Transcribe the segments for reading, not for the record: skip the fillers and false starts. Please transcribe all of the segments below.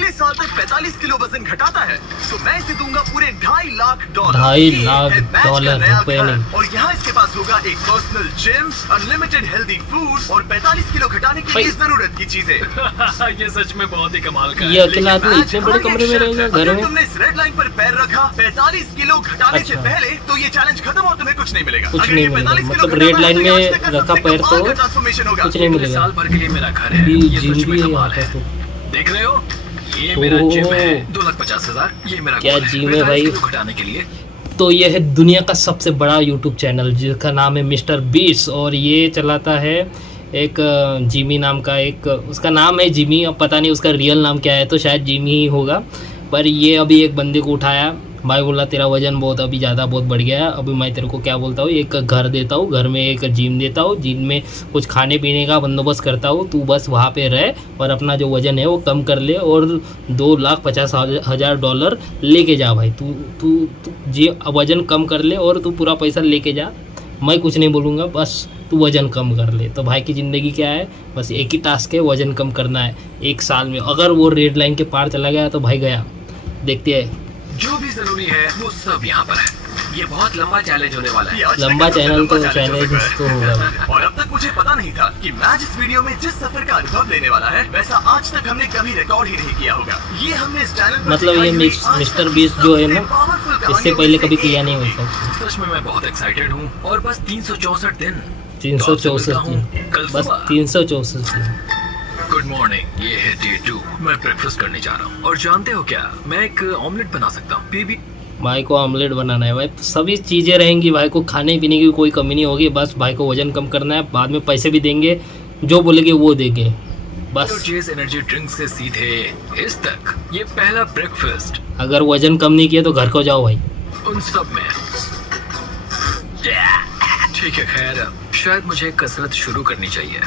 अगले साल तक 45 किलो वजन घटाता है तो मैं इसे दूंगा पूरे $2.5 लाख। $2.5 रुपए नहीं। और यहाँ इसके पास होगा एक personal gym, unlimited healthy food और 45 किलो घटाने के लिए जरूरत की चीजें। ये सच में बहुत ही कमाल का है। ये अकेला आदमी इतने बड़े कमरे में रहेगा घर में? तुमने इस रेड लाइन पर पैर रखा 45 किलो घटाने से पहले तो ये चैलेंज खत्म और तुम्हें कुछ नहीं मिलेगा। कुछ नहीं मिलेगा, मतलब रेड लाइन में रखा पैर तो कुछ नहीं मिलेगा। साल भर के लिए मेरा घर है, ये सच में कमाल है। देख रहे हो, ये मेरा जिम है, 2,50,000। ये मेरा क्या जिम है भाई घटाने के लिए। तो ये है दुनिया का सबसे बड़ा यूट्यूब चैनल जिसका नाम है मिस्टर बीस्ट, और ये चलाता है एक जिमी नाम का, एक उसका नाम है जिमी, अब पता नहीं उसका रियल नाम क्या है, तो शायद जिमी ही होगा। पर ये अभी एक बंदे को उठाया, भाई बोला तेरा वजन बहुत अभी ज़्यादा बहुत बढ़ गया है, अभी मैं तेरे को क्या बोलता हूँ, एक घर देता हूँ, घर में एक जिम देता हूँ, जिम में कुछ खाने पीने का बंदोबस्त करता हूँ, तू बस वहाँ पे रह और अपना जो वज़न है वो कम कर ले और $2,50,000 लेके जा भाई। तू जी वज़न कम कर ले और तू पूरा पैसा लेके जा, मैं कुछ नहीं बोलूँगा, बस तू वज़न कम कर ले। तो भाई की ज़िंदगी क्या है, बस एक ही टास्क है, वज़न कम करना है 1 साल में। अगर वो रेड लाइन के पार चला गया तो भाई गया। देखते हैं जो भी जरूरी है वो सब यहाँ पर है। ये बहुत लंबा चैलेंज होने वाला है। लंबा चैनल तो चैलेंज तो होगा। और अब तक मुझे पता नहीं था कि मैं जिस वीडियो में जिस सफर का अनुभव लेने वाला है वैसा आज तक हमने कभी रिकॉर्ड ही नहीं किया होगा। ये हमने इस चैनल पर मतलब ये मिस्टर बीस्ट जो है ना, इससे पहले कभी किया नहीं हो सकता। सच में मैं बहुत एक्साइटेड हूँ। और बस 364 दिन 364 दिन, बस 364 दिन। गुड मॉर्निंग, ये है डे 2। मैं ब्रेकफास्ट करने जा रहा हूँ और जानते हो क्या, मैं एक ऑमलेट बना सकता हूँ। बेबी भाई को ऑमलेट बनाना है भाई, तो सभी चीज़ें रहेंगी भाई को, खाने पीने की कोई कमी नहीं होगी, बस भाई को वजन कम करना है, बाद में पैसे भी देंगे, जो बोलेंगे वो देंगे बस। एनर्जी ड्रिंक से सीधे इस तक, ये पहला ब्रेकफास्ट। अगर वजन कम नहीं किया तो घर को जाओ भाई। उन सब में ठीक है, खैर शायद मुझे कसरत शुरू करनी चाहिए।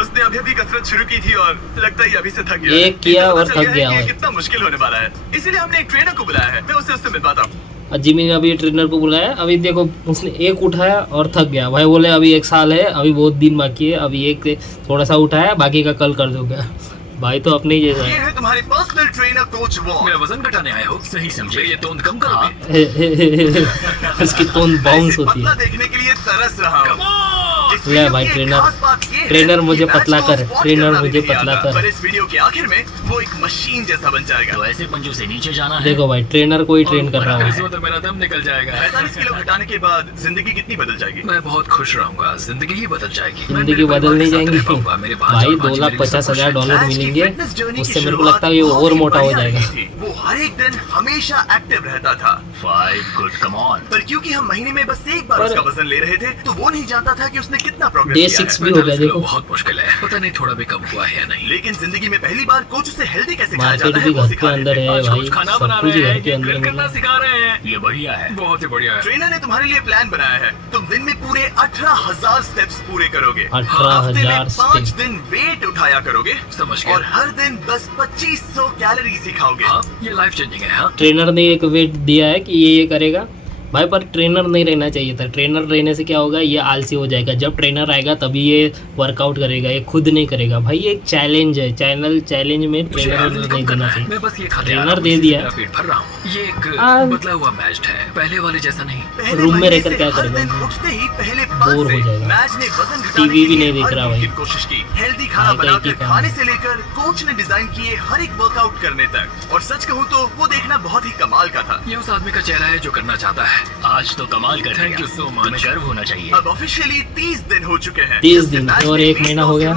उसने अभी कसरत शुरू की थी और लगता है अभी से थक गया। एक किया और थक गया भाई। कितना मुश्किल होने वाला है, इसीलिए हमने एक ट्रेनर को बुलाया है, मैं उससे मिलवाता हूँ। जिमी ने अभी ट्रेनर को बुलाया, अभी देखो उसने एक उठाया और थक गया भाई, बोले अभी 1 साल है, अभी बहुत दिन बाकी है, अभी एक थोड़ा सा उठाया, बाकी का कल कर दोगे। भाई तो अपने ही जैसा ये है तुम्हारी पर्सनल ट्रेनर कोच वो। मेरा वजन घटाने आए हो, सही समझे? ये तोंद कम करोगे? उसकी तोन बाउंस होती है। देखने के लिए तरस रहा हूँ। ले भाई ट्रेनर मुझे पतला कर, ट्रेनर मुझे पतला कर। पर इस वीडियो के आखिर में वो एक मशीन जैसा बन जाएगा। तो ऐसे पंजों से नीचे जाना है। देखो भाई ट्रेनर को ही ट्रेन कर रहा हूँ। तो मेरा दम निकल जाएगा। 45 किलो घटाने के बाद जिंदगी कितनी बदल जाएगी? मैं बहुत खुश रहूंगा, जिंदगी ही बदल जाएगी। जिंदगी बदल नहीं जाएंगी भाई, $2,50,000 मिलेंगे, उससे मेरे को लगता है ये और मोटा हो जाएगा। वो हर एक दिन हमेशा एक्टिव रहता था। 5 गुड कम ऑन। पर क्योंकि हम महीने में बस एक बार उसका वजन ले रहे थे तो वो नहीं जानता था कि उसने कितना प्रोग्रेस डे किया 6 भी हो गया देखो। बहुत मुश्किल है, पता नहीं थोड़ा भी कम हुआ है या नहीं। लेकिन जिंदगी में पहली बार कोच उसे हेल्दी कैसे खाया मार्केट जाता भी है वो घर के सिखा अंदर है भाई, खाना सब बना कुछ रहे घर हैं, के अंदर करना मिला। सिखा रहे हैं। ये बढ़िया है, बहुत ही बढ़िया है। ट्रेनर ने तुम्हारे लिए प्लान बनाया है, तुम दिन में पूरे 18,000 स्टेप्स पूरे करोगे। 18,000 5 दिन वेट उठाया करोगे, समझ गया। और हर दिन बस 2500 कैलोरी सिखाओगे। हाँ, ये लाइफ चेंजिंग है। हाँ, ट्रेनर ने एक वेट दिया है कि ये करेगा भाई, पर ट्रेनर नहीं रहना चाहिए था। ट्रेनर रहने से क्या होगा, ये आलसी हो जाएगा। जब ट्रेनर आएगा तभी ये वर्कआउट करेगा, ये खुद नहीं करेगा भाई। ये एक चैलेंज है, चैलेंज में ट्रेनर नहीं देना चाहिए। मैं बस ये ट्रेनर दे दिया, पेट भर रहा हूँ। ये एक बदला हुआ मैच है, पहले वाले जैसा नहीं। रूम में रहकर क्या करेगा, उठते ही पहले बोर हो जाएगा। मैच ने वजन घटाने टीवी भी के नहीं लिए देख रहा हर भाई। मुमकिन कोशिश की। हेल्दी खाना बनाकर खाने से लेकर कोच ने डिजाइन किए हर एक वर्कआउट करने तक। और सच कहूँ तो वो देखना बहुत ही कमाल का था। ये उस आदमी का चेहरा है जो करना चाहता है। आज तो कमाल कर, थैंक यू सो मच। गर्व होना चाहिए। अब ऑफिशियली 30 दिन हो चुके हैं। 30 दिन और 1 महीना हो गया।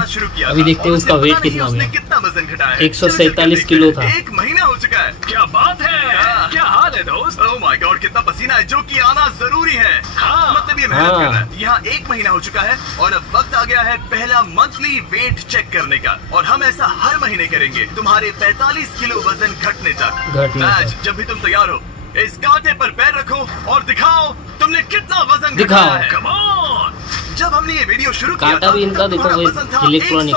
अभी देखते हैं उसका वेट कितना हो गया। कितना वजन घटाया है? 147 किलो था। 1 महीना हो चुका है। क्या बात है, क्या हाल है दोस्त? ओह माय गॉड, कितना पसीना है, जो कि आना जरूरी है। हाँ। मतलब ये मेहनत करना है। यहाँ 1 महीना हो चुका है और अब वक्त आ गया है पहला मंथली वेट चेक करने का। और हम ऐसा हर महीने करेंगे तुम्हारे 45 किलो वजन घटने तक। आज जब भी तुम तैयार हो, इस कांटे पर पैर रखो और दिखाओ तुमने कितना वजन घटाया है। Come on. जब हमने ये वीडियो शुरू किया कांटा भी इनका देखो भाई, इलेक्ट्रॉनिक,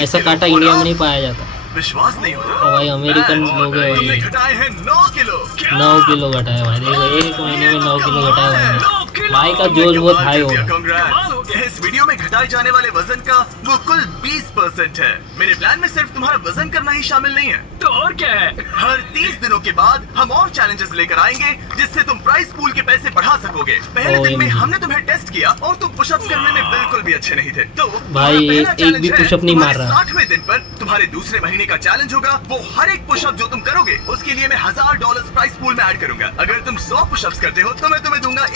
ऐसा कांटा इंडिया में नहीं पाया जाता। विश्वास नहीं होता और भाई अमेरिकन लोग हैं तुमने भाई। घटाए हैं 9 किलो। 9 किलो घटाया भाई, देखो 1 महीने में 9 किलो घटाया भाई। भाई का जोश बहुत हाई होगा। Congrats। इस वीडियो में घटाए जाने वाले वजन का वो कुल 20% है। मेरे प्लान में सिर्फ तुम्हारा वजन करना ही शामिल नहीं है। तो और क्या है? हर 30 दिनों के बाद हम और चैलेंजेस लेकर आएंगे जिससे तुम प्राइस पूल के पैसे बढ़ा सकोगे। पहले दिन में हमने तुम्हें टेस्ट किया और तुम पुशअप्स करने में बिल्कुल भी अच्छे नहीं थे। तो भाई एक भी पुशअप नहीं मार रहा। 60वें दिन पर तुम्हारे दूसरे महीने का चैलेंज होगा। वो हर एक पुशअप जो तुम करोगे उसके लिए मैं $1000 प्राइस पूल में ऐड करूंगा। अगर तुम 100 पुशअप्स करते हो तो मैं तुम्हें दूंगा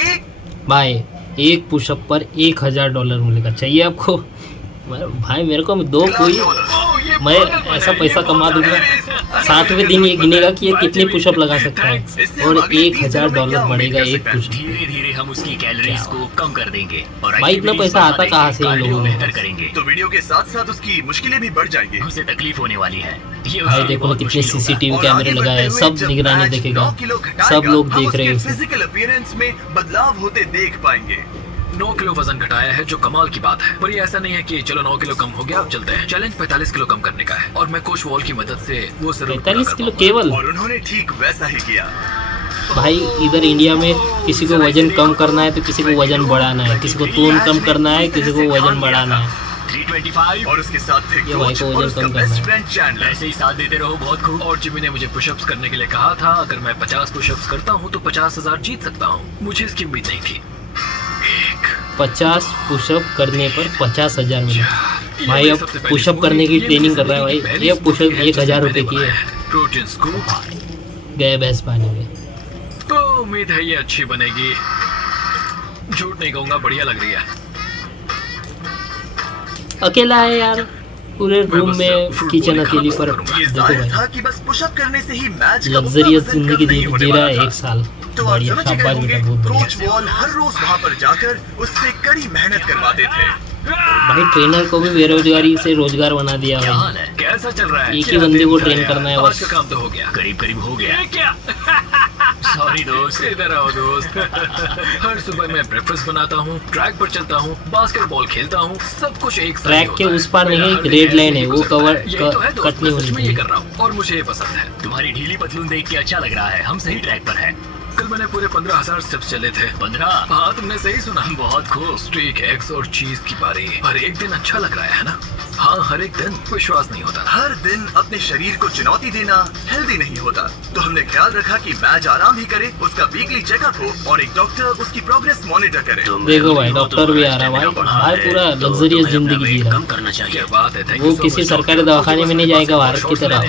भाई एक पुशअप पर $1000 मिलेगा। चाहिए आपको? भाई मेरे को दो कोई, मैं ऐसा पैसा कमा दूंगा। 60वें दिन ये गिनेगा कि ये कितने पुशअप लगा सकता है और $1000 बढ़ेगा एक पुशअप। धीरे धीरे हम उसकी कैलोरीज को कम कर देंगे और भाई इतना पैसा आता कहाँ से इन लोगों को? बेहतर करेंगे तो वीडियो के साथ साथ उसकी मुश्किलें भी बढ़ जाएंगी। उसे तकलीफ होने वाली है। ये भाई देखो ना कितने सीसीटीवी कैमरे लगाए हैं, सब निगरानी देखेगा, सब लोग देख रहे हैं उसे। फिजिकल अपीयरेंस में बदलाव होते देख पाएंगे। 9 किलो वजन घटाया है जो कमाल की बात है। पर ये ऐसा नहीं है कि चलो 9 किलो कम हो गया अब चलते हैं। चैलेंज 45 किलो कम करने का है और मैं कोच वॉल की मदद से वो जरूर 45 किलो केवल? और उन्होंने ठीक वैसा ही किया। भाई इधर इंडिया में किसी को वजन कम करना है तो किसी को वजन बढ़ाना है, किसी को तोन कम करना है, किसी को वजन बढ़ाना है। 325 और उसके साथ थे ये भाई कोच को और वजन उसका कम बेस्ट करना फ्रेंड चैंडलर। ऐसे ही साथ देते रहो, बहुत खूब। और जिमी ने मुझे पुशअप्स करने के लिए कहा था। अगर मैं 50 पुशअप्स करता हूँ तो 50,000 जीत सकता हूँ। मुझे इसकी उम्मीद नहीं थी। 50 पुशअप करने पर 50,000 मिले। ये भाई मेरी अब सबसे पहली पुशअप करने की स्मूदी, ये ट्रेनिंग मेरी कर रहा है भाई। पहली ये पुशअप स्मूदी है 1000 जिसे रुपए की मैंने है। बनाया है। Protein scoop. गए भैंस पानी में। तो उम्मीद है ये अच्छी बनेगी। झूठ नहीं कहूंगा, बढ़िया लग रही है। अकेला है यार पूरे रूम में, किचन अकेली पर। ये देखो जाहिर भाई था कि बस पुशअप करने से ही मैच का लग्जरियस वजन कम जिंदगी नहीं होने जी रहा है वाला था। 1 साल। तो आप बढ़िया, समझ गए शाबाश होंगे, बेटा, बहुत कोच बढ़िया। वॉल हर रोज वहाँ पर जाकर उससे कड़ी मेहनत करवाते थे। भाई ट्रेनर को भी बेरोजगारी से रोजगार बना दिया क्या भाई। हाल है? कैसा चल रहा है? एक ही क्या बंदे दिन को का ट्रेन यार? करना है आज बस। का काम तो हो गया, करीब करीब हो गया। ये क्या? सॉरी दोस्त। इधर आओ दोस्त। हर सुबह मैं ब्रेकफास्ट बनाता हूँ, ट्रैक पर चलता हूँ, बास्केटबॉल खेलता हूँ, सब कुछ एक साथ ट्रैक ही के होता उस पार है। नहीं है, मेरा एक हर रेड दिन लाइन है, ऐसे ही वो गुजरता कवर है। यही तो है दोस्त, कट नहीं मैं सच होनी में ये चाहिए। कर रहा हूँ और मुझे ये पसंद है। तुम्हारी ढीली पतलून देख के अच्छा लग रहा है। हम सही ट्रैक पर हैं। कल मैंने पूरे 15,000 स्टेप्स चले थे। 15? हाँ तुमने सही सुना। बहुत खूब। स्ट्रीक, एग्स और चीज की बारी। हर एक दिन अच्छा लग रहा है ना? हाँ हर एक दिन। विश्वास नहीं होता। हर दिन अपने शरीर को चुनौती देना हेल्दी नहीं होता। तो हमने ख्याल रखा कि मैच आराम ही करे, उसका वीकली चेकअप हो और एक डॉक्टर उसकी प्रोग्रेस मॉनिटर करे। देखो भाई डॉक्टर भी आ रहा है भाई पूरा लग्जरियस जिंदगी जी रहा कम करना क्या चाहिए। बात है। वो किसी सरकारी दवाखाने में नहीं जाएगा भारत की तरह।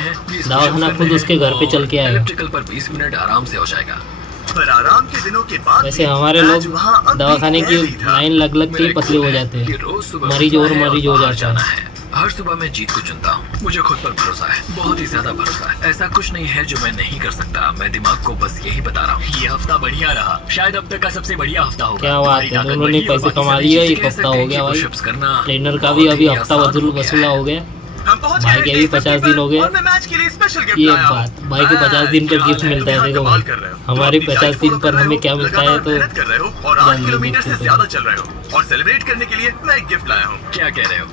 दवाखाना खुद उसके घर पे चल के आएगा। इलेक्ट्रिकल पर 20 मिनट आराम से हो जाएगा। पर आराम के दिनों के बाद वैसे भी हमारे मैच लोग वहाँ अब भी दवाखाने की कैद ही था। लाइन लग लग के ही पतले हो जाते कि हैं। रोज सुबह मरीज और उठना है मरीज हो बाहर जाता जाना है। है। हर सुबह मैं जीत को चुनता हूँ। मुझे खुद पर भरोसा है, बहुत ही ज्यादा भरोसा है। ऐसा कुछ नहीं है जो मैं नहीं कर सकता। मैं दिमाग को बस यही बता रहा हूँ। ये हफ्ता बढ़िया रहा, शायद अब तक का सबसे बढ़िया हफ्ता होगा। क्या बात तुम्हारी है, ताकत दोनों ने बढ़ी और पैसे बाकी कमा सभी लिए। चीजें एक हफ्ता हो गया भाई। पुशअप्स करना ट्रेनर का भी अभी बहुत ही हफ्ता आसान हो गया वसूला है। हो गया। हम पहुंच भाई गए के हैं भी 50 50 दिन हो गए। और मैं मैच के लिए स्पेशल गिफ्ट ये लाया हूं। बात भाई को 50 दिन पर गिफ्ट मिलता है। देखो कमाल भाई कर रहे हो। हमारे तुम अपनी 50 डाइट दिन फॉलो पर कर रहे हमें हो, क्या मिलता है लगातार तो मेहनत कर रहे हो और 8 जानने किलोमीटर की से कोशिश ज्यादा चल रहे हो और सेलिब्रेट करने के लिए मैं एक गिफ्ट लाया हूँ। क्या कह रहे हो?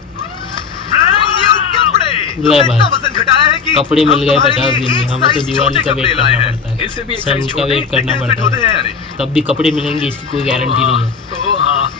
ब्रांड न्यू कपड़े। ले तुमने भाई। इतना वजन घटाया है कि कपड़े मिल हम गए तुम्हारे 50 लिए दिन में। एक हमें तो साइज दिवाली छोटे का वेट कपड़े लाए करना हैं। पड़ता है, इससे भी एक सन साइज का छोटे, वेट करना देखते हैं फिट पड़ता होते है। हैं या नहीं। तब भी कपड़े मिलेंगे इसकी कोई गारंटी नहीं है। ओ हाँ।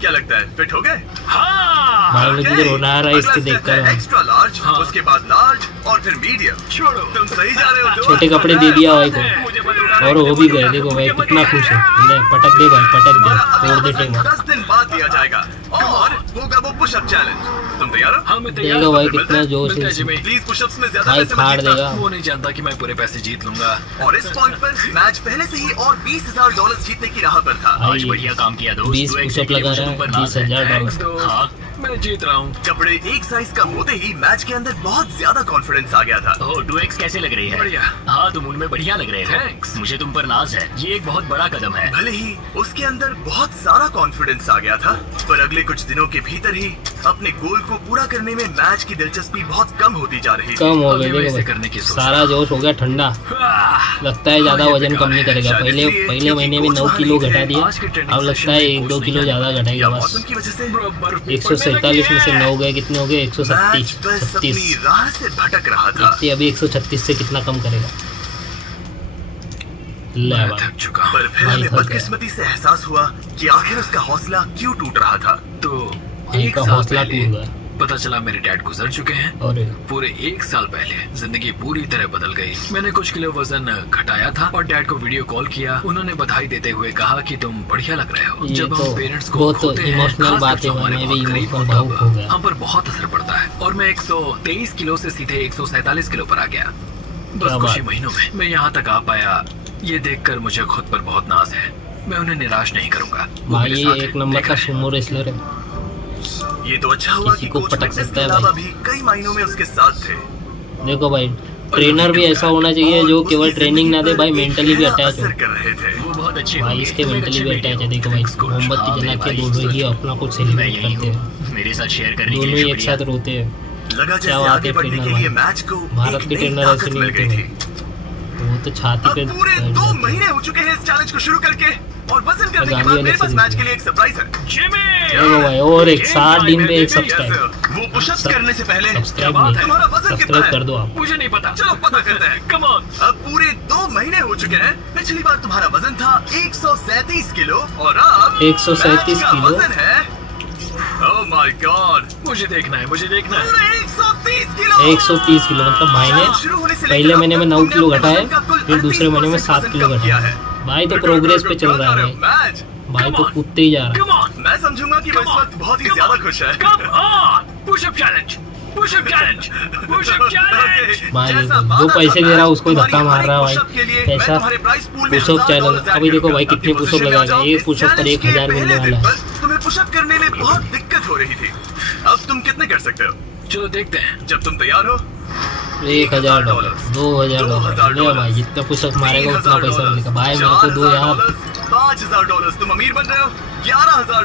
क्या लगता है फिट हो गए? हाँ। भाई लोग इधर रोना आ रहा है इसके देख कर। एक्स्ट्रा लार्ज, हाँ। उसके बाद लार्ज और फिर मीडियम। छोड़ो। तुम सही जा रहे हो दोस्त। छोटे कपड़े दे दिया भाई को मुझे मत उड़ा। और वो भी गए। देखो भाई कितना खुश है। ले पटक दे भाई, पटक दे, तोड़ दे टेबल। 10 दिन बाद दिया जाएगा और होगा वो पुशअप चैलेंज। तुम तैयार हो? हाँ मैं तैयार देखो हूँ। भाई मिलते कितना हैं, जोश मिलते है हैं जिमी। प्लीज पुशअप्स में ज्यादा भाई पैसे मत फाड़ जीतना। देगा। वो नहीं जानता कि मैं पूरे पैसे जीत लूंगा। और इस पॉइंट पर मैच पहले से ही और $20,000 जीतने की राह पर था। आज भाई बढ़िया काम किया दोस्त। 20 तू पुशअप लगा रहा है, $20,000। दोस्त, हाँ। मैं जीत रहा हूँ। कपड़े एक साइज कम होते ही मैच के अंदर बहुत ज्यादा कॉन्फिडेंस आ गया था। ओह 2x कैसे लग रही है? बढ़िया। हाँ तुम उनमें बढ़िया लग रहे हो। Thanks। मुझे तुम पर नाज है। ये एक बहुत बड़ा कदम है। भले ही उसके अंदर बहुत सारा कॉन्फिडेंस आ गया था, पर अगले कुछ दिनों के भीतर ही अपने गोल को पूरा करने में मैच की दिलचस्पी बहुत कम होती जा रही थी। कम हो अभी गए। मैं देखो इसे भाई करने की सोच सारा जोश हो गया ठंडा। लगता है ज्यादा वजन कम नहीं करेगा। शायद पहले इसलिए पहले क्योंकि महीने में कोच 9 वहाँ किलो नहीं थे। घटा दिया। आज के ट्रेनिंग अब लगता सेशन है में 1-2 कोच किलो नहीं ज्यादा आया। या घटाएगा बस। मौसम की वजह से 147 में से 9 गए, कितने हो गए? मैच 137 बस अपनी 36। राह से भटक रहा था। देखते अभी 136 से कितना कम करेगा। ले मैं भाई थक चुका हूँ। पर फिर भाई हमें थक गया। बदकिस्मती से एहसास हुआ कि आखिर उसका हौसला क्यों टूट रहा था। तो भाई एक का साल हौसला पहले टूट गया। पता चला मेरे डैड गुजर चुके हैं। और पूरे एक साल पहले जिंदगी पूरी तरह बदल गई। मैंने कुछ किलो वजन घटाया था और डैड को वीडियो कॉल किया। उन्होंने बधाई देते हुए कहा कि तुम बढ़िया लग रहे हो। ये जब तो हम पेरेंट्स को बहुत खोते हैं, इमोशनल खासकर बात जो है, हमारे मैं बहुत भी करीब इमोशनल होता भावुक हो गया। हम पर बहुत असर पड़ता है और मैं 123 किलो से सीधे 147 किलो पर आ गया बस क्या कुछ ही बात। महीनों में। मैं यहाँ तक आ पाया, ये देखकर मुझे खुद पर बहुत नाज है। मैं उन्हें निराश नहीं करूंगा। वो भाई मेरे ये साथ एक है, नंबर देख का रहे हैं। सुमो रेसलर है। ये तो अच्छा हुआ किसी कि को कोच पटक फिटनेस सकता के है अलावा भाई। भी कई मायनों में उसके साथ थे। देखो भाई ट्रेनर भी ऐसा होना चाहिए जो और केवल उसकी ट्रेनिंग ना दे जिंदगी भाई, पर मेंटली भी गहरा अटैच हो। असर कर रहे थे। वो बहुत अच्छे भाई होंगे। इसके तुम एक मेंटली अच्छे भी बेटे अटैच है। हो। देखो भाई Thanks, coach। मोहम्मद हाँ, की जना मेरे के भाई, दोनों ही सच। अपना कुछ मैं सेलिब्रेट यही करते हैं, हूँ। मेरे साथ शेयर करने के दोनों लिए ही एक शुक्रिया। साथ रोते हैं। लगा क्या जैसे बात आगे है बढ़ने ट्रेनर के भाई। लिए मैच को भारत एक के नई ट्रेनर ताकत ऐसे मिल नहीं गई होते थी। वो तो छाती पे अब पूरे बैठ 2 जाते हैं। महीने हो चुके हैं इस चैलेंज को शुरू करके और वजन करने के गाली बाद अलग मेरे से पास देते मैच हैं। के लिए एक सरप्राइज है। देखो भाई और एक 7 दिन पे एक Yes, सब्सक्राइब sir। वो पुशअप्स करने से पहले सब्सक्राइब बात नहीं है? तुम्हारा वजन कितना सब्सक्राइब है? कर दो आप। मुझे नहीं पता। चलो पता करते हैं। Come on. अब पूरे 2 महीने हो चुके हैं। पिछली बार तुम्हारा वजन था 137 किलो और अब 137 मैच का किलो? वजन है ओह माय गॉड मुझे देखना है, मुझे देखना है। पूरे 130 किलो 130 किलो मतलब भाई ने शुरू होने से पहले लेकर अब महीने में तक 9 तुमने किलो अपने घटाया वजन का कुल फिर दूसरे महीने में 7 38% किलो कम किया घटाया। है। भाई तो प्रोग्रेस पे चल रहा है भाई। मैच भाई तो कूदते ही जा रहा कम ऑन। मैं समझूंगा कि वो इस वक्त बहुत ही ज्यादा खुश है come on. Pushup challenge, pushup challenge, pushup challenge. Okay, भाई जैसा जो वादा पैसे था, दे रहा है उसको तुम्हारी धक्का मार हर एक रहा है भाई। पुशअप के लिए मैं पैसा तुम्हारे प्राइस पूल में पुशअप चैनल $1000 अभी देखो भाई ऐड कितने करूंगा। पुशअप अपनी लगाएगा, पोजीशन में एक पुशअप पर इस 1000 चैलेंज के मिलने पहले वाला दिन है। पर तुम्हें पुशअप करने में बहुत दिक्कत हो रही थी। अब तुम कितने कर सकते हो चलो देखते हैं। जब तुम तैयार हो? $1000 $2000 ले भाई, जितना पुशअप मारेगा उतना पैसा मिलेगा भाई। मेरे को दो यार। $5000 तुम अमीर बन रहे हो। $11000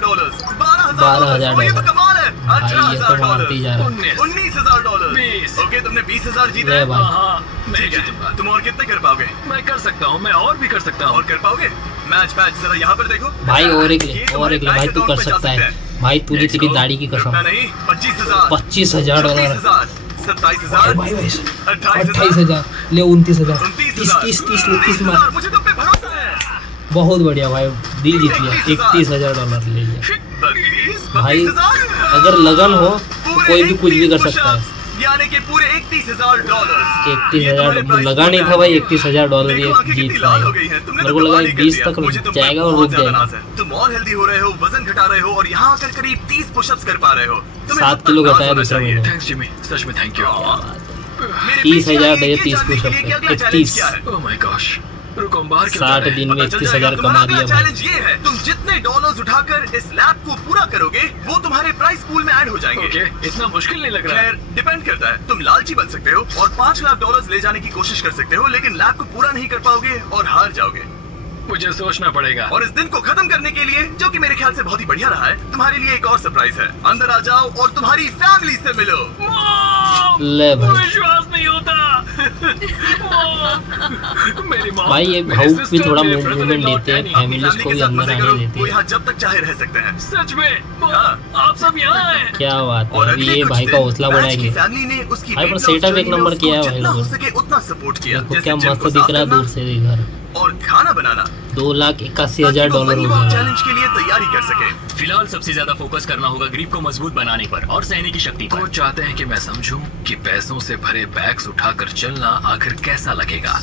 $12,000 ये तो कमाल है। भाई ये तो मारते ही जा रहा है। 19, $19000 20। ओके तुमने 20000 जीते ले हैं। भाई। हाँ, मैं ठीक है जीतूंगा। तुम और कितने कर पाओगे? मैं कर सकता हूँ, मैं और भी कर सकता और हूँ। कर पाओगे? मैच जरा यहाँ पर देखो। भाई और एक ये ले तुम्हारे भाई तू बैंक कर अकाउंट पे जा सकता है सकते हैं। भाई, तुझे तेरी go। दाढ़ी की कसम। रुकना नहीं। 25000 $25,000 $27000 भाई 27000 भाई भाई 28000 28,000 ले 29,000 29000 30 30 ले 30 मार। मुझे तुम पे भरोसा है। बहुत बढ़िया भाई, दिल जीत लिया। $31,000 ले लिया 32 भाई। 32,000 अगर लगन हो तो कोई भी कुछ भी कर सकता है। यानी कि पूरे $31,000 $31,000 लगा नहीं था भाई, $31,000 ये जीत पाएगा। मेरे को लगा 20 तक जाएगा और रुक जाएगा। तुम और हेल्दी हो रहे हो, वजन घटा रहे हो और यहाँ आकर करीब 30 पुशअप्स कर पा रहे हो। तुम्हें 7 खुद किलो पर नाज घटाया होना दूसरे चाहिए। महीने। थैंक्स जिमी, सच में थैंक यू। मेरे 30,000 पीछे आइए, ये 30 जानने के पुशअप लिए कि है, अगला 31। चैलेंज क्या है। ओह माय गॉश, रुको हम बाहर क्यों जा 60 रहे हैं? दिन में पता चल 31,000 जाएगा। कमा तुम्हारा दिया अगला भाई। चैलेंज ये है, तुम जितने डॉलर्स उठाकर इस लैब को पूरा करोगे वो तुम्हारे प्राइस पूल में ऐड हो जाएंगे। ओके, इतना मुश्किल नहीं लग रहा है। खैर डिपेंड करता है, तुम लालची बन सकते हो और $5 लाख ले जाने की कोशिश कर सकते हो, लेकिन लैब को पूरा नहीं कर पाओगे और हार जाओगे। मुझे सोचना पड़ेगा। और इस दिन को खत्म करने के लिए, जो कि मेरे ख्याल से बहुत ही बढ़िया रहा है, तुम्हारे लिए एक और सरप्राइज है। अंदर आ जाओ और तुम्हारी फैमिली से मिलो। मॉम! ले भाई। विश्वास नहीं होता। मॉम! मेरी मॉम, भाई ये मेरे भावुक भी sister, थोड़ा मेरे मूवमेंट brother-in-law, देते हैं, Danny। फैमिलीज फैमिली को के भी साथ अंदर मजे आने करो, देते वो हैं। यहाँ जब तक चाहे रह सकते हैं। सच में मॉम, हाँ। आप सब यहाँ हैं। क्या बात है, और अभी अगले ये कुछ भाई का दिन हौसला मैच की बढ़ाएंगे। फैमिली ने उसकी भाई पर weight loss setup एक journey में नंबर उसको किया है भाई जितना हो लोगों ने। सके उतना सपोर्ट किया। देखो जैसे क्या जिम मस्त को दिख साफ रहा है करना दूर से घर। और खाना बनाना, 2,81,000 हो गया। चैलेंज के लिए तैयारी कर सके। फिलहाल सबसे ज्यादा फोकस करना होगा ग्रिप को मजबूत बनाने पर और सहने की शक्ति पर। कोच चाहते हैं कि मैं समझूं कि पैसों से भरे बैग्स उठाकर चलना आखिर कैसा लगेगा।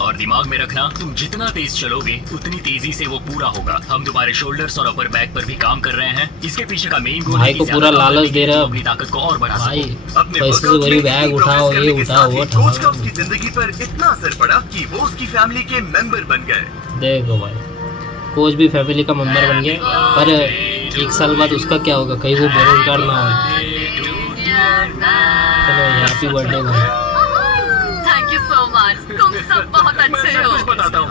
और दिमाग में रखना, तुम जितना तेज चलोगे उतनी तेजी से वो पूरा होगा। हम तुम्हारे शोल्डर्स और अपर बैक पर भी काम कर रहे हैं। इसके पीछे का मेन गोल भाई को पूरा लालच दे रहा है। अपनी ताकत को और बढ़ा भाई सको। अपने पैसे से workout भरी में बैग इतनी उठाओ, progress ये करने के उठाओ, साथ ही वो कोच का उठाओ। उसकी जिंदगी पर इतना असर पड़ा कि वो उसकी फैमिली के मेंबर बन गए। देखो भाई कोच भी फैमिली का मेंबर बन गया, पर 1 साल बाद उसका क्या होगा, कहीं वो बेरोजगार ना हो। चलो हैप्पी बर्थडे भाई। थैंक यू सो मच, तुम सब बहुत मैं अच्छे सब हो। कुछ बताता हूँ।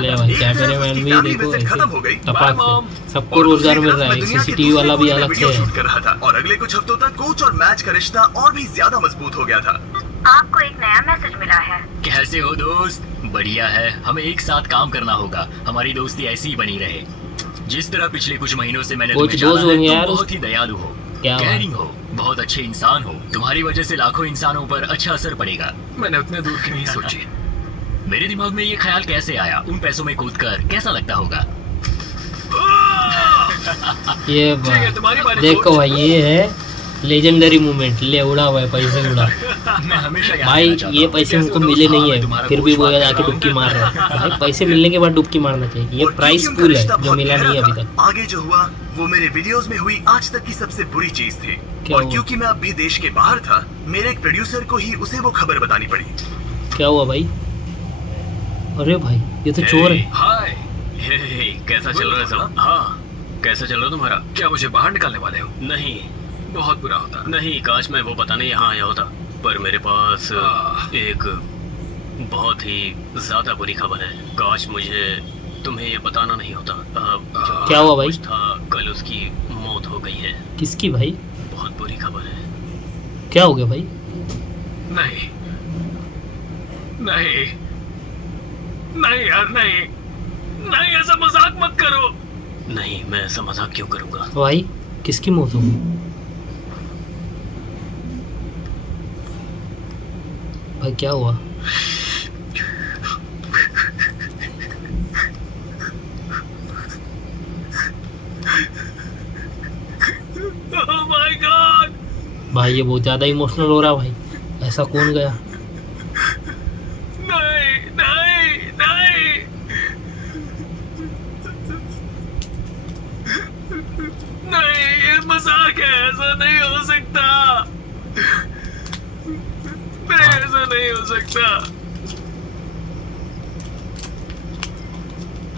ले भाई एक तरफ कैमरामैन उसकी भी family देखो visit खत्म हो ऐसे गई। टपाक Bye, mom। से सबको और रोजगार दूसरी मिल तरफ रहा मैं है। दुनिया के सीसीटीवी दूसरे वाला भी कोने में अलग से वीडियो है। शूट कर रहा था और अगले कुछ हफ्तों तक कोच और मैच का रिश्ता और भी ज्यादा मजबूत हो गया था। आपको एक नया मैसेज मिला है। कैसे हो दोस्त? बढ़िया है। हमें एक साथ काम करना होगा, हमारी दोस्ती ऐसी ही बनी रहे। जिस तरह पिछले कुछ महीनों से मैंने कुछ तुम्हें जाना दोस्त है, बन गया तुम यार। बहुत ही दयालु हो, क्या बात। केयरिंग हो, बहुत अच्छे इंसान हो। तुम्हारी वजह से लाखों इंसानों पर अच्छा असर पड़ेगा। मैंने उतने दूर की नहीं सोची। मेरे दिमाग में ये ख्याल कैसे आया? उन पैसों में कूदकर कैसा लगता होगा? ये ठीक है, तुम्हारी बारी देखो कोच। भाई, ये है लेजेंडरी मूवमेंट। ले उड़ा हुआ है, पैसे उड़ा। मैं हमेशा याद भाई रहना चाहता ये हूँ। पैसे उनको दोस्त? मिले नहीं हाँ, मैं है, तुम्हारा फिर भी कोच वो बात जाके कर रहा डुबकी हूँ। मार रहा है। भाई पैसे मिलने के बाद डुबकी मारना चाहिए। ये और प्राइस क्योंकि उनका पूल है रिश्ता जो बहुत मिला गहरा नहीं है अभी था, तक। आगे जो हुआ वो मेरे वीडियोस में हुई आज तक की सबसे बुरी चीज थी। क्या और हुआ? क्योंकि मैं अब भी देश के बाहर था, मेरे एक प्रोड्यूसर को ही उसे वो खबर बतानी पड़ी। क्या हुआ भाई? अरे भाई ये तो चोर है। हाय, हे, कैसा चल रहा है सब? हाँ, कैसा चल रहा है तुम्हारा? क्या मुझे बाहर निकालने वाले हो? नहीं बहुत बुरा होता। नहीं, काश मैं वो पता नहीं यहाँ आया होता, पर मेरे पास एक बहुत ही ज्यादा बुरी खबर है। काश मुझे तुम्हें ये बताना नहीं होता। जो क्या हुआ भाई? कुछ था, कल उसकी मौत हो गई है। किसकी भाई? बहुत बुरी खबर है। क्या हो गया भाई? नहीं नहीं नहीं यार, नहीं नहीं, ऐसा मजाक मत करो। नहीं, मैं ऐसा मजाक क्यों करूँगा? भाई किसकी मौत हो गई? भाई क्या हुआ? Oh my God. भाई ये बहुत ज्यादा इमोशनल हो रहा भाई। ऐसा कौन गया? नहीं नहीं नहीं नहीं, ये मजाक है, ऐसा नहीं हो सकता। नहीं, ऐसा नहीं हो सकता।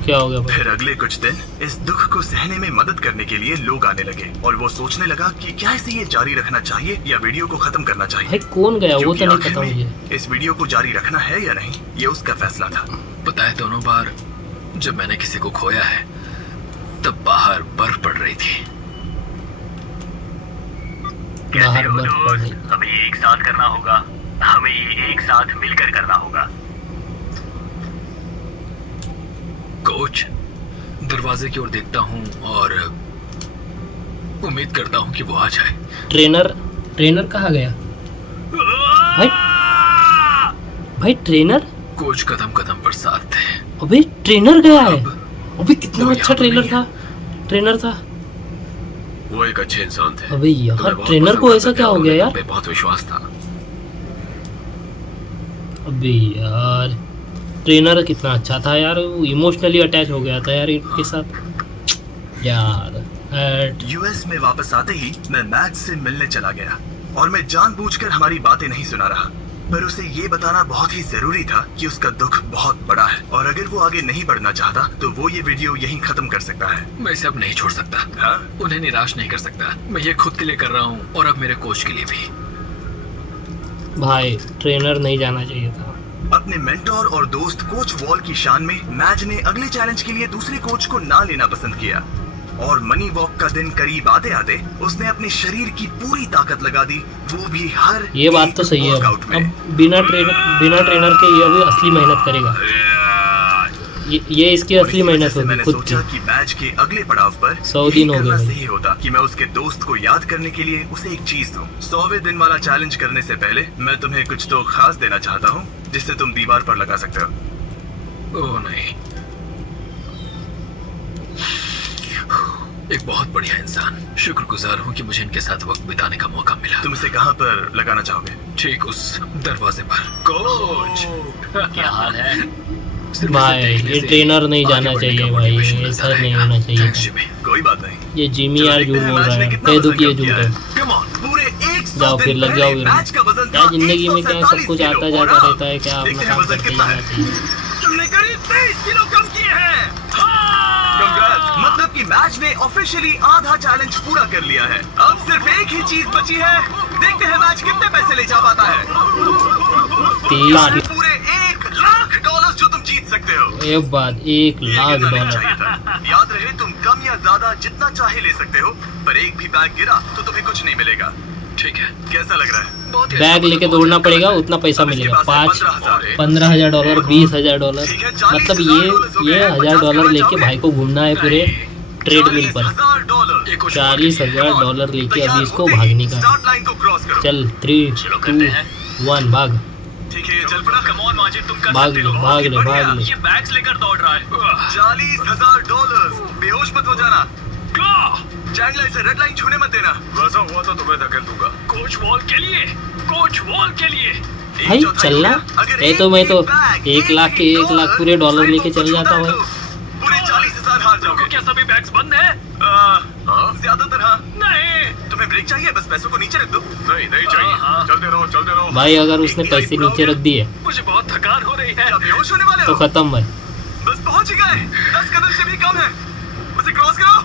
क्या हो गया भाई? फिर अगले कुछ दिन इस दुख को सहने में मदद करने के लिए लोग आने लगे और वो सोचने लगा कि क्या इसे ये जारी रखना चाहिए या वीडियो को खत्म करना चाहिए। भाई कौन गया वो क्योंकि तो नहीं आखिर पता में मुझे। इस वीडियो को जारी रखना है या नहीं, ये उसका फैसला था। पता है, दोनों बार जब मैंने किसी को खोया है तब बाहर बर्फ पड़ रही थी। बाहर बर्फ पड़ रही। हमें ये एक साथ करना होगा। हमें ये एक साथ मिलकर करना होगा। कोच, दरवाजे की ओर देखता हूँ और उम्मीद करता हूँ कि वो आ जाए। ट्रेनर कहाँ गया? भाई ट्रेनर? कोच कदम कदम पर साथ थे। अबे ट्रेनर गया है। अबे कितना वो अच्छा यहाँ ट्रेनर था। वो एक अच्छे इंसान थे। अबे यार ट्रेनर को ऐसा क्या हो गया यार? पे बहुत विश्वास था। अबे यार ट्रेनर कितना अच्छा था यार। इमोशनली अटैच हो गया था यार इनके साथ यार। यूएस में वापस आते ही मैं मैच से मिलने चला गया और मैं जानबूझकर हमारी बातें नहीं सुना रहा, पर उसे ये बताना बहुत ही जरूरी था कि उसका दुख बहुत बड़ा है और अगर वो आगे नहीं बढ़ना चाहता तो वो ये वीडियो यहीं खत्म कर सकता है। मैं इसे अब नहीं छोड़ सकता। हाँ? उन्हें निराश नहीं कर सकता। मैं ये खुद के लिए कर रहा हूँ और अब मेरे कोच के लिए भी। भाई ट्रेनर नहीं जाना चाहिए था। अपने मेंटोर और दोस्त कोच वॉल की शान में मैच ने अगले चैलेंज के लिए दूसरे कोच को ना लेना पसंद किया और मनी वॉक का दिन करीब आते आते उसने अपने शरीर की पूरी ताकत लगा दी, वो भी हर ये बात एक तो सही है। वर्कआउट में। अब बिना ट्रेनर के ये अभी असली मेहनत करेगा। ये इसकी और असली इसी वजह मेहनत से होगी मैंने खुद की। सोचा कि मैच के अगले पड़ाव पर 100 यही दिन हो करना गए। सही होता कि मैं उसके दोस्त को याद करने के लिए उसे एक चीज दूं। 100वें दिन वाला चैलेंज करने से पहले मैं तुम्हें कुछ तो खास देना चाहता हूँ जिससे तुम दीवार पर लगा सकते हो। ओह नहीं, एक बहुत बढ़िया इंसान। शुक्रगुजार हूँ कि मुझे इनके साथ वक्त बिताने का मौका मिला। तुम इसे कहाँ पर लगाना चाहोगे? ठीक उस दरवाजे पर। कोच, क्या हाल है? सिर्फ इसे भाई देखने ये से ट्रेनर नहीं आगे जाना बढ़ने चाहिए का भाई। motivation मिलता ऐसा नहीं रहेगा। होना चाहिए Thanks, था। Jimmy। कोई बात नहीं। ये जिमी चलो यार देखते झूठ हैं बोल मैच रहा ने है। कितना कह दो वजन कि ये कम झूठ किया है। Come on, पूरे 100 जाओ दिन फिर लग पहले जाओ फिर। मैच का वजन क्या था जिंदगी में क्या सब 147 कुछ आता किलो और जाता अब रहता है। क्या देखते अपना हैं काम वजन करते कितना जाना है। चाहिए। तुमने करीब 23 किलो कम किए हैं। Congrats! मतलब कि मैच ने ऑफिशियली आधा चैलेंज पूरा कर लिया है। अब सिर्फ एक ही चीज बची है। देखते हैं मैच कितने पैसे ले जा पाता है। 30 पूरे $1,00,000 जो तुम जीत सकते हो। ये बात ये $1,00,000। गिरना नहीं चाहिए था। याद रहे तुम कम या ज्यादा जितना चाहे ले सकते हो, पर एक भी बैग गिरा तो तुम्हें कुछ नहीं मिलेगा। ठीक है, कैसा लग रहा है? बहुत ही बैग अच्छा, लेके बहुत दौड़ना अच्छा पड़ेगा, लगा। उतना पैसा अब इसके मिलेगा। पास है 15,000 $15,000 $20,000। ठीक है, $40,000 मतलब हो ये गए हैं। $1,000 लेके $50,000 भाई को घूमना है पूरे ट्रेडमिल पर। $40,000 ये कुछ $40,000 लेके तैयार अभी इसको होते ही भागने का। स्टार्ट लाइन को क्रॉस करो। चल 3 चलो 2 करते हैं। 1 भाग। ठीक है, ये चल चल पड़ा। कम ऑन माजिद, तुम कर भाग सकते ले हो। भाग ले भाग ले। ये बैग्स लेकर दौड़ रहा है। $40,000। बेहोश मत हो जाना। क्या? चैंडलर, इसे रेड लाइन छूने मत देना। वैसा हुआ तो तुम्हें धकेल दूंगा। कोच वॉल के लिए, कोच वॉल के लिए। भाई चलना, ये तो मैं तो 1 लाख के 1 लाख पूरे डॉलर लेके चल जाता भाई। पूरे 40,000 हार जाओगे। क्या सभी बैग्स बंद है? ज्यादातर हाँ। नहीं। तुम्हें ब्रेक चाहिए? बस पैसों को नीचे रख दो। नहीं नहीं हाँ। चलते रहो चलते रहो। भाई अगर उसने पैसे नीचे रख दिए मुझे बहुत थकान हो रही है। क्या बेहोश होने वाले तो हो? खत्म भाई। बस पहुंच ही गए। 10 कदम से भी कम है। उसे क्रॉस करो।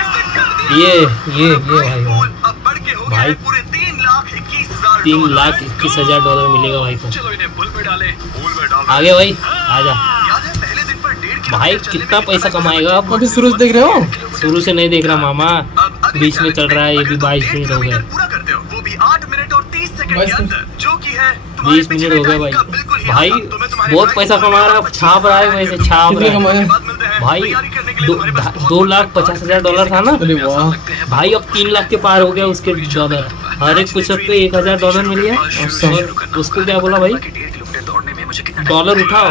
इसने कर दिया। ये भाई गोल अब बढ़ के हो गया भाई। है पूरे $3,21,000। $3,21,000 मिलेगा भाई को। चलो इन्हें पुल में डाले। पूल में डाल। आगे भाई आजा। याद है पहले दिन पर 1.5 किलोमीटर भाई चलने कितना में पैसा कितना कमाएगा आप? अभी शुरू से देख रहे हो? शुरू से नहीं देख रहा मामा, अब अगले बीच में challenge चल रहा है, ये अगर भी तुम 22 1.5 मिनट हो गए। किलोमीटर पूरा करते हो, वो भी 8 मिनट और 30 सेकंड के 22 अंदर, जो कि है तुम्हारे 20 मिनट पिछले हो गए टाइम भाई। का बिल्कुल ही भाई आधा। तुम्हें तुम्हारे बहुत भाई पैसा को कमा रहा है, $25,000 छाप रहा है वैसे छाप कितने रहा है कमाए? बाद मिलते हैं। भाई। तैयारी करने के लिए तुम्हारे पास बहुत 2,50,000 था ना अरे वाह। भाई, अब 3 लाख के पार हो गया उसके डॉलर। हर एक पुशअप पे $1,000 मिल गया। और उसको क्या बोला भाई, 1.5 किलोमीटर दौड़ने में मुझे कितना डॉलर उठाओ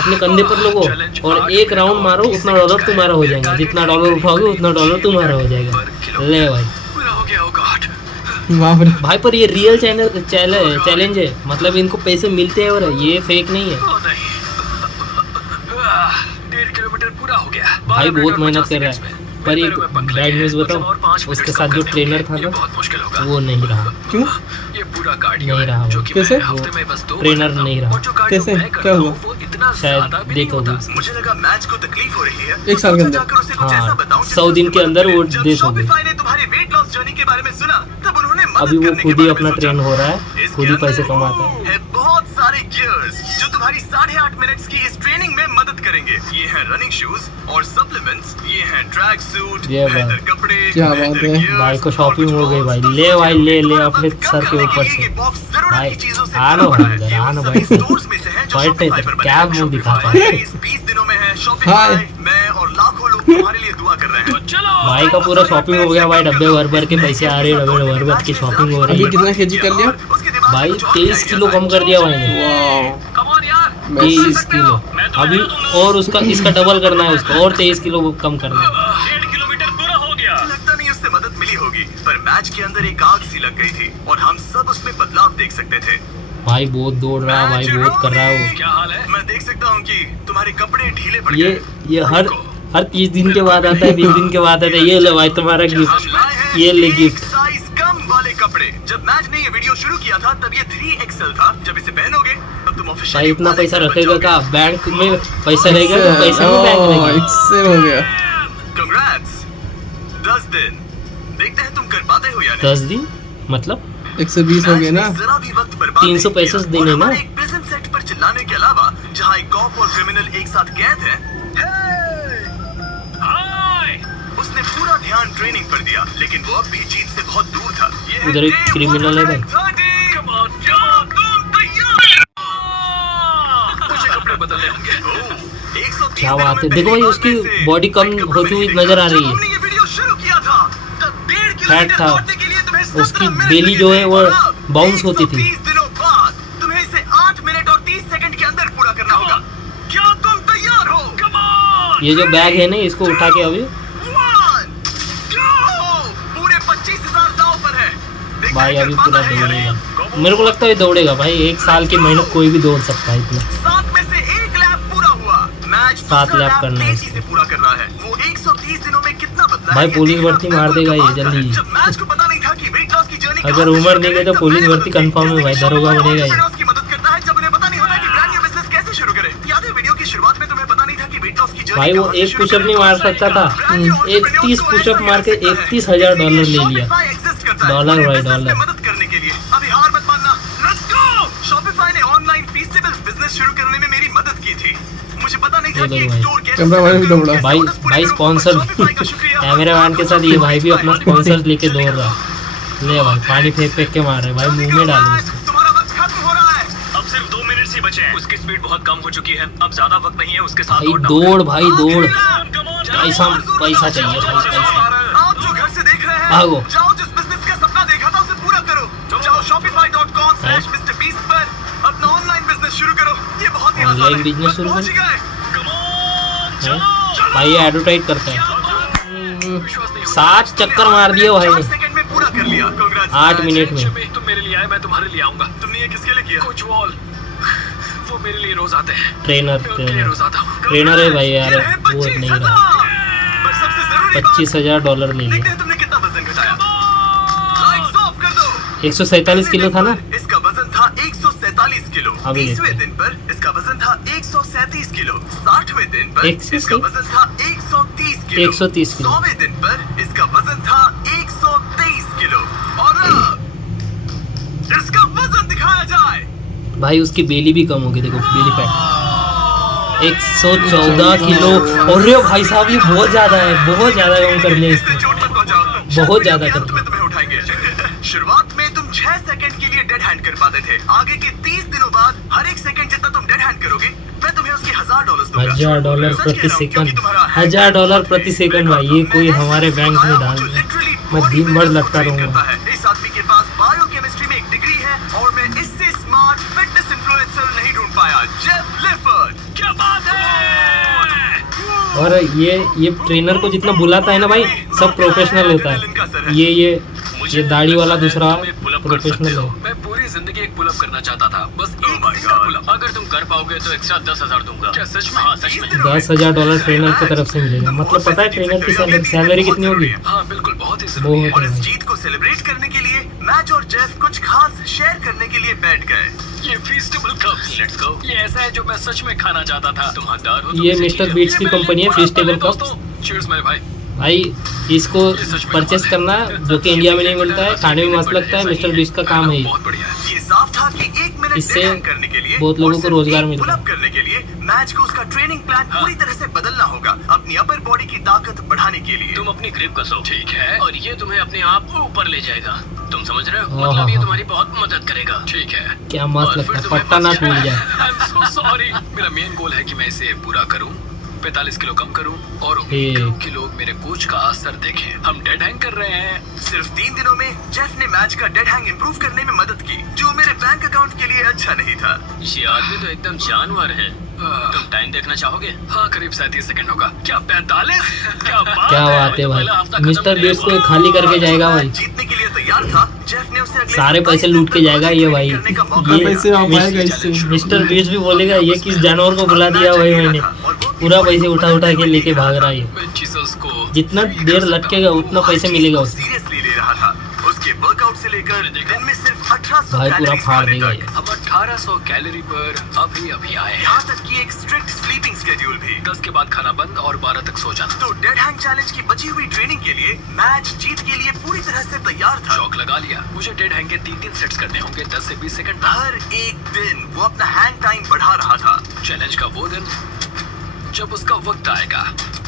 अपने कंधे पर लोगो और 1 राउंड मारो, उतना डॉलर तुम्हारा हो जाएगा। जितना डॉलर उठाओगे उतना डॉलर तुम्हारा हो जाएगा। ले भाई पूरा हो गया। ओ गॉड। बाप रे। भाई, पर ये रियल चैलेंज है, मतलब इनको पैसे मिलते हैं और ये फेक नहीं है। ओ नहीं। 1.5 किलोमीटर पूरा हो गया। भाई 12 बहुत मिनट मेहनत 50 कर रहा सेकंड्स है। में। पर एक मेरे पंख बैड लगे न्यूज़ हैं। बताऊं, और 5 मिनट उसके कम साथ जो करने ट्रेनर में था ये ना, बहुत मुश्किल होगा। वो नहीं रहा। क्यों? ये पूरा कार्डियो नहीं है, रहा जो वो। कि कैसे? मैं हफ्ते में बस 2 ट्रेनर करता हूं। नहीं रहा। और जो कार्डियो कैसे? मैं करता क्या हूं, हुआ? वो इतना शायद ज्यादा भी नहीं देखोगे। होता। मुझे लगा मैच को तकलीफ हो रही है। 1 साल के अंदर। जाकर उसे कुछ हाँ, ऐसा बताऊं 100 दिन के अंदर वो जब डेथ हो गई। Shopify ने तुम्हारे वेट लॉस जर्नी के बारे में सुना, तब उन्होंने मदद अभी वो करने के खुद ही बारे में अपना सोचा। ट्रेन हो रहा है, इसके खुद ही पैसे अंदर कमाता है। बहुत सारे गियर्स जो तुम्हारी 8.5 मिनट्स की इस ट्रेनिंग में मदद करेंगे। ये हैं रनिंग शूज और सप्लीमेंट्स, ये हैं ट्रैक सूट, ये बात। बेहतर कपड़े, क्या बात बेहतर है। गियर्स भाई को और शॉपिंग कुछ हो गई और। भाई। तो ले भाई ले थोड़ा अपने वक्त कम सर के करने ऊपर लिए से। ये बॉक्स जरूरत भाई, की चीजों से आना भरा भाई, है। ये आना उन भाई। सभी स्टोर्स में से हैं जो बैठे Shopify थे, पर बने क्या हैं। मुंह दिखाता Shopify है? के इस 20 दिनों में है Shopify, हाय। मैं और लाखों लोग तुम्हारे लिए दुआ कर रहे हैं। चलो। भाई का पूरा शॉपिंग हो गया भाई, डब्बे भर भर के पैसे आ रहे हैं, डब्बे भर भर की शॉपिंग हो रही अभी है। कितना केजी कर लिया? भाई 23 किलो कम कर दिया भाई ने। वाह। कम ऑन यार। 23 किलो अभी, और उसका इसका डबल करना है उसको, और 23 किलो कम करना है। 1.5 किलोमीटर पूरा हो गया। लगता नहीं उससे मदद मिली होगी, पर मैच के अंदर एक आग सी लग गई थी और हम सब उसमें बदलाव देख सकते थे। भाई बहुत दौड़ रहा है भाई, बहुत कर रहा है वो। क्या हाल है? मैं देख सकता हूँ कि तुम्हारे कपड़े ढीले पड़ ये गए। हर 30 दिन के बाद आता है, 20 दिन के बाद आता है। ये ले भाई तुम्हारा हम गिफ्ट, लाए हैं ये ले एक गिफ्ट। साइज कम वाले कपड़े। जब मैच ने ये वीडियो शुरू किया था तब ये 3XL था। जब इसे पहनोगे तब तुम ऑफिशियली भाई इतना पैसा रखेगा का बैंक में? पैसा रहेगा तो पैसा भी बैंक ओह, में। इससे हो गया। कंग्रेट्स। 10 दिन, देखते हैं तुम कर पाते हो या नहीं। 10 दिन मतलब 120 हो गए ना। जरा भी वक्त बर्बाद नहीं 365 किया। दिन है और ना। हमारे एक प्रिजन सेट पर चिल्लाने के अलावा जहाँ एक कॉप और क्रिमिनल एक साथ कैद हैं, हाय। उसने पूरा ध्यान ट्रेनिंग पर दिया, लेकिन वो अब भी जीत से बहुत दूर था। ये है उधर एक day क्रिमिनल है भाई। 130। Come on, क्या तुम तैयार? मुझे कपड़े बदलने होंगे। 130 क्या दिनों बात में है। देखो भाई, पहली उसकी बार में से बॉडी कम एक कपड़े होती हुई में नजर आ रही जब है। हमने ये वीडियो शुरू किया था तब 1.5 फैट किलोमीटर था। दौड़ने के लिए तुम्हें 17 उसकी मिनट बेली लगे जो थे। है वो और अब बाउंस होती थी। 130 दिनों बाद तुम्हें इसे 8 मिनट और 30 सेकंड के अंदर पूरा करना होगा। क्या तुम तैयार हो? Come on। ये जो बैग है ना, इसको उठा के अभी 1 go! पूरे 25,000 दांव पर है। देखते भाई हैं अभी कर पूरा पाता है या नहीं। दौड़ेगा। मेरे को लगता है ये दौड़ेगा भाई, 1 साल की मेहनत कोई भी दौड़ सकता है इतना। 7 में से 1 लैप पूरा हुआ। मैच 7 दूसरा लैप लैप करना है तेजी से पूरा कर रहा है। वो 130 दिनों में कितना बदला भाई है, ये पुलिस देखना भर्ती मार बिल्कुल देगा ये कमाल का जल्दी। है। जब मैच को पता नहीं था कि वेट लॉस की जर्नी अगर कहाँ से उम्र शुरू नहीं करें, गई तो तब पुलिस मैंने भर्ती मदद की। कंफर्म है भाई, जैसे कि दरोगा Shopify बनेगा ये। entrepreneurs की मदद करता है जब उन्हें पता नहीं होता कि ब्रांड न्यू बिजनेस कैसे शुरू करें। याद है वीडियो की शुरुआत में तुम्हें पता नहीं था कि वेट लॉस की जर्नी भाई वो कहाँ से एक शुरू पुशअप करें? नहीं मार सकता था, ब्रांड न्यू entrepreneurs 31 को पुशअप ऐसा मार के कर सकता है। $31,000 ले लिया। Shopify exist करता है डॉलर पूरे भाई, business डॉलर। में मदद करने के लिए। अभी हार मत मानना। Let's go! Shopify ने ऑनलाइन फीसेबल बिजनेस शुरू करने में मेरी मदद की थी। मुझे पता नहीं था ये कि लो एक भाई। स्टोर कैसे कैमरा मैन भी दौड़ा। कैसे भाई ऑर्डर्स पूरे भाई करूं। स्पॉन्सर Shopify का शुक्रिया। कैमरामैन के साथ ये भाई भी अपना स्पॉन्सर लेके दौड़ रहा है। ले भाई, पानी फेंक फेंक के मार रहे भाई, मुंह में डालो उसको। तुम्हारा वक्त खत्म हो रहा है। अब सिर्फ 2 मिनट ही बचे हैं। उसकी स्पीड बहुत कम हो चुकी है। अब ज्यादा वक्त नहीं है उसके साथ भाई दौड़ना दौड़ भाई दौड़, Come on, पैसा पैसा चाहिए भाई, पैसा। आप जो घर से देख रहे हैं, भागो। जाओ जिस बिजनेस का सपना देखा था उसे पूरा करो। जाओ shopify.com/MrBeast पर अपना ऑनलाइन बिजनेस बिजनेस शुरू करो, ये बहुत ही आसान ऑनलाइन है। बिजनेस बस शुरू पहुंच ही करो। गए। हैं? भाई ये एडवर्टाइज करता है। विश्वास नहीं होता। 7 चक्कर मार दिए भाई 4 ने सेकंड में पूरा कर लिया। Congrats, 8 match. मिनट में। शमी, तुम मेरे लिए आए, मैं तुम्हारे लिए आऊंगा। तुमने ये किसके लिए किया? कोच वॉल, वो मेरे लिए रोज आते हैं। ट्रेनर मैं उनके लिए रोज आता हूँ। ट्रेनर है भाई यार, ये है वो नहीं 25,000। रहा। पर सबसे जरूरी बात, $25,000 ले देखते लिया। हैं तुमने कितना वजन घटाया। लाइट्स ऑफ कर दो। 147 किलो था ना। इसका वजन था 147 किलो। अभी 30वें दिन पर इसका वजन था 137 किलो। 60वें दिन पर 130 इसका वजन था 130 किलो। 130 किलो। 100वें दिन पर इसका वजन था 123 किलो। और अब इसका वजन दिखाया जाए। भाई उसकी बेली भी कम होगी, देखो बेली फैट 114 किलो। और रे भाई साहब ये बहुत ज्यादा है, बहुत ज्यादा कम कर लिया इससे इसने। चोट मत पहुंचाओ। बहुत ज्यादा अंत कर में तुम्हें उठाएंगे। शुरुआत में तुम 6 सेकंड के लिए डेड हैंड कर पाते थे। आगे के 30 दिनों बाद हर एक सेकंड जितना तुम डेड हैंड करोगे, मैं तुम्हें उसके $1,000 दूंगा। $1,000 सच कह प्रति रहा हूं, सेकंड। क्योंकि तुम्हारा हैंड $1,000 प्रति सेकंड भाई, ये कोई हमारे बैंक में डाल जो दे। literally मैं body दिन भर fitness को लगता train रहूंगा। करता है। इस आदमी के पास बायोकेमिस्ट्री में एक डिग्री है और मैं इससे स्मार्ट फिटनेस इन्फ्लुएंसर नहीं ढूंढ पाया। जेफ लिफर्ड, क्या बात है। और ये ट्रेनर को जितना बुलाता है ना भाई, सब प्रोफेशनल होता है। ये दाढ़ी वाला दूसरा प्रोफेशनल है। मैं पूरी जिंदगी एक पुलअप करना चाहता था, बस Oh एक my सिंगल God. पुलअप। अगर तुम कर पाओगे तो एक्स्ट्रा 10,000 दूंगा। क्या सच में? हाँ सच में। $10,000 ट्रेनर की तरफ से मिलेगा। मतलब पता है ट्रेनर की सैलरी कितनी होगी? हाँ बिल्कुल, बहुत ही जरूरी है। बहुत और इस है। जीत को सेलिब्रेट करने के लिए मैच और जेफ कुछ खास शेयर करने के लिए बैठ गए। ये फीस्टेबल कप्स, लेट्स गो। ये ऐसा है जो मैं सच में खाना चाहता था। तुम हकदार हो। ये मिस्टर बीट्स की कंपनी है फीस्टेबल कप्स। चीयर्स मेरे भाई। भाई इसको परचेस करना, जो कि इंडिया में नहीं मिलता है, खाने में मस्त लगता है। मिस्टर बीट्स का काम है ये। बहुत बढ़िया है। ये साफ था कि 1 मिनट इससे डेड हैंड करने के लिए बहुत लोगों को रोजगार मिलता है। पुल अप करने के लिए मैच को उसका ट्रेनिंग प्लान पूरी तरह से बदलना होगा, अपनी अपर बॉडी की ताकत बढ़ाने के लिए। तुम अपनी ग्रिप कसो, ठीक है। और ये तुम्हें अपने आप ऊपर ले जाएगा। तुम समझ रहे हो? हाँ, मतलब ये हाँ। तुम्हारी बहुत मदद करेगा। ठीक है। क्या मस्त और लगता फिर है, तुम्हें पट्टा ना बस- टूट जाए। I am so sorry. मेरा मेन गोल है कि मैं इसे पूरा करूं, 45 किलो कम करूं और उम्मीद करूं कि लोग मेरे कोच का असर देखें। हम डेड हैंग कर रहे हैं। सिर्फ 3 दिनों में जेफ ने मैच का डेड हैंग इंप्रूव करने में मदद की, जो मेरे बैंक अकाउंट के लिए अच्छा नहीं था। ये आदमी तो एकदम जानवर है। तुम टाइम देखना चाहोगे? हाँ, करीब 37 सेकंड होगा। क्या 45? क्या बात क्या है? बात है तो पहला भाई, हफ्ता खत्म मिस्टर नहीं बीट्स हुआ। को खाली करके जाएगा भाई। जीतने के लिए तैयार था। जेफ ने उसे अगले सारे पैसे 27 लूट के दिन जाएगा तक ये ट्रेनिंग भाई। करने का मौका ये मिला। पैसे आप आएगा इससे। मिस्टर बीट्स भी बोलेगा ये किस जानवर को बुला दिया भाई मैंने। पूरा पैसे उठा उठा के लेके भाग रहा है ये। मैं जीसस को जितना देर लटकेगा उतना पैसे मिलेगा उसको। सीरियसली ले रहा था। उसके वर्कआउट से लेकर दिन में सिर्फ 1800 भाई पूरा कैलोरीज फाड़ खाने देगा तक। ये। हम 1800 कैलोरी पर अभी आए हैं। यहाँ तक कि एक स्ट्रिक्ट स्लीपिंग शेड्यूल भी। 10 के बाद खाना बंद और 12 तक सो जाना। तो डेड हैंग चैलेंज की बची हुई ट्रेनिंग के लिए मैच जीत के लिए पूरी तरह से तैयार था। शौक लगा लिया। मुझे डेड हैंग के 3 सेट्स करने होंगे, 10 से 20 सेकंड। हर एक दिन वो अपना हैंग टाइम बढ़ा रहा था। चैलेंज का वो दिन जब उसका वक्त आएगा,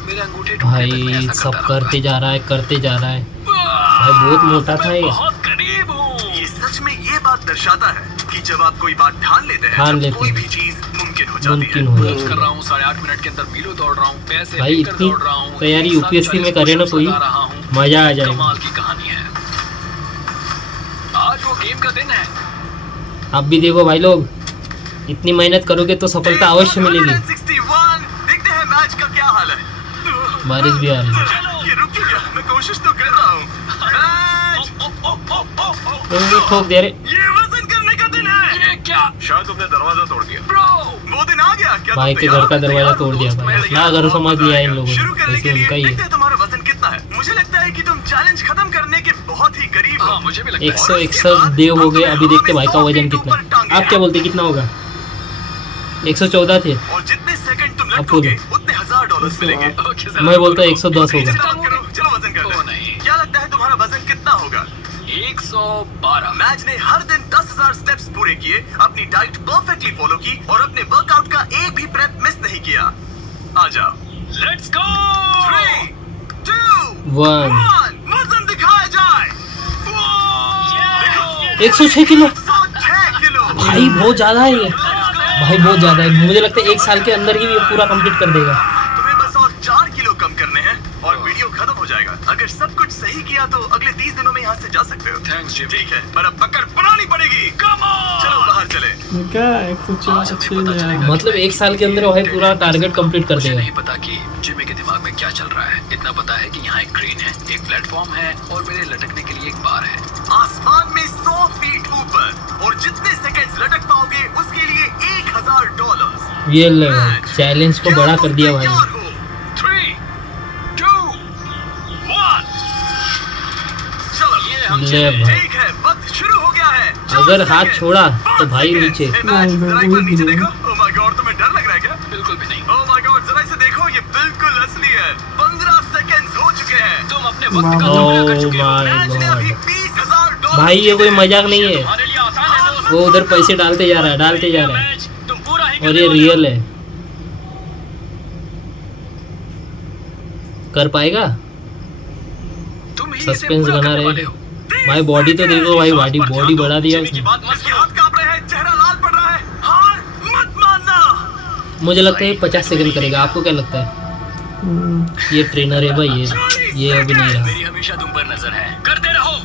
मेरे अंगूठे टूटने तक मैं भाई ऐसा सब करता करते जा रहा है, करते जा रहा है। रहूंगा। भाई बहुत मोटा था मैं ये। बहुत करीब हूँ। ये सच में ये बात दर्शाता है कि जब आप कोई बात ठान लेते हैं, ठान तब लेते कोई हैं। भी चीज मुमकिन हो जाती मुमकिन है। हो लंच जाए। कर रहा हूँ, 8.5 मिनट के अंदर मीलों दौड़ रहा हूँ, पैसे भाई लेकर इतनी दौड़ रहा हूँ। तैयारी एक साथ यूपीएससी में 40 करे ना पुशअप्स कोई, लगा रहा हूँ। मजा आ जाएगा। कमाल की कहानी है। आज वो गेम का दिन है। आप भी देखो भाई लोग, इतनी मेहनत करोगे तो सफलता अवश्य मिलेगी। 161, देखते हैं मैच का क्या हाल है। बारिश भी आ रही है। ये रुक क्यों गया? मैं कोशिश तो कर रहा हूँ। मैच! तो ठोक दे रहे। ये वजन करने का दिन है। ये क्या शायद तुमने दरवाजा तोड़ दिया। ब्रो? वो दिन आ गया क्या? भाई तुम के तैयार घर का हो? दरवाजा तैयार हो तोड़ दिया दोस्त? भाई। मैं ना तैयार घर हूँ, समझ मजा लिया इन आएगा। लोगों शुरू ने, करने वैसे के लिए उनका ही देखते है। हैं तुम्हारा वजन कितना है। मुझे लगता है कि तुम चैलेंज खत्म करने के बहुत ही करीब हो। हाँ, मुझे भी लगता है। 161 देव हो गए। अभी देखते भाई का वजन कितना है। आप क्या बोलते कितना होगा? 114 थे। और जितने सेकंड तुम आपको लटकोगे उतने $1000 मिलेंगे। ओके, जरा मैं बोलता हूँ 110 होगा। चिंता मत करो, चलो वजन करते ओ, हैं। नहीं। क्या लगता है तुम्हारा वजन कितना होगा? 112। मैच ने हर दिन 10,000 स्टेप्स पूरे किए, अपनी डाइट परफेक्टली फॉलो की और अपने वर्कआउट का एक भी प्रेप मिस नहीं किया। आ जाओ। Let's go. 3, 2, 1 वजन दिखाया जाए। 106 किलो। 106 किलो। भाई बहुत ज्यादा है ये। भाई बहुत ज्यादा है। मुझे लगता है 1 साल के अंदर ही ये पूरा कंप्लीट कर देगा। तुम्हें बस और 4 किलो कम करने हैं। और वीडियो खत्म हो जाएगा। अगर सब कुछ सही किया तो अगले 30 दिनों में यहाँ से जा सकते हो। Thanks Jimmy. ठीक है, पर अब पकड़ बनानी पड़ेगी। कम ऑन, चलो बाहर चले। क्या 104 मतलब 1 साल के अंदर भाई पूरा टारगेट कंप्लीट कर मुझे देगा। नहीं पता कि जिमी के दिमाग में क्या चल रहा है। इतना पता है कि यहाँ एक क्रेन है, एक प्लेटफॉर्म है और मेरे लटकने के लिए एक बार है। आसमान में 100 फीट ऊपर और जितने सेकंड्स लटक पाओगे उसके लिए $1000। ये चैलेंज को बड़ा कर दिया भाई। 3, 2, 1 चलो ये हम ले भाई, ठीक है, वक्त शुरू हो गया है। अगर हाथ छोड़ा तो भाई नीचे। जरा एक बार नीचे देखो। ओह माय गॉड, तुम्हें डर लग रहा है क्या? बिल्कुल भी नहीं। ओह माय गॉड, जरा इसे देखो, ये बिल्कुल असली है। 15 सेकंड्स हो चुके हैं। तुम अपने वक्त का दोगुना कर ओह चुके हो। माय मैच ने अभी गॉड $20,000 भाई, ये कोई मजाक नहीं है। तुम्हारे लिए आसान है दोस्त। वो उधर पैसे डालते जा रहा है, डालते जा रहा है, मैच तुम पूरा ही और करने ये वाले रियल है। कर पाएगा? हो। तुम ही इसे सस्पेंस पूरा बना करने रहे वाले हैं। हो। भाई बॉडी तो देखो भाई, बॉडी बढ़ा दिया जिमी की उसने। बात मत इसके सुनो। हाथ कांप रहे हैं, चेहरा लाल पड़ रहा है। हार मत मानना। मुझे लगता है ये 50 सेकंड करेगा। आपको क्या लगता है? ये ट्रेनर है भाई, ये अभी नहीं रहा। मेरी हमेशा तुम पर नजर है। करते रहो,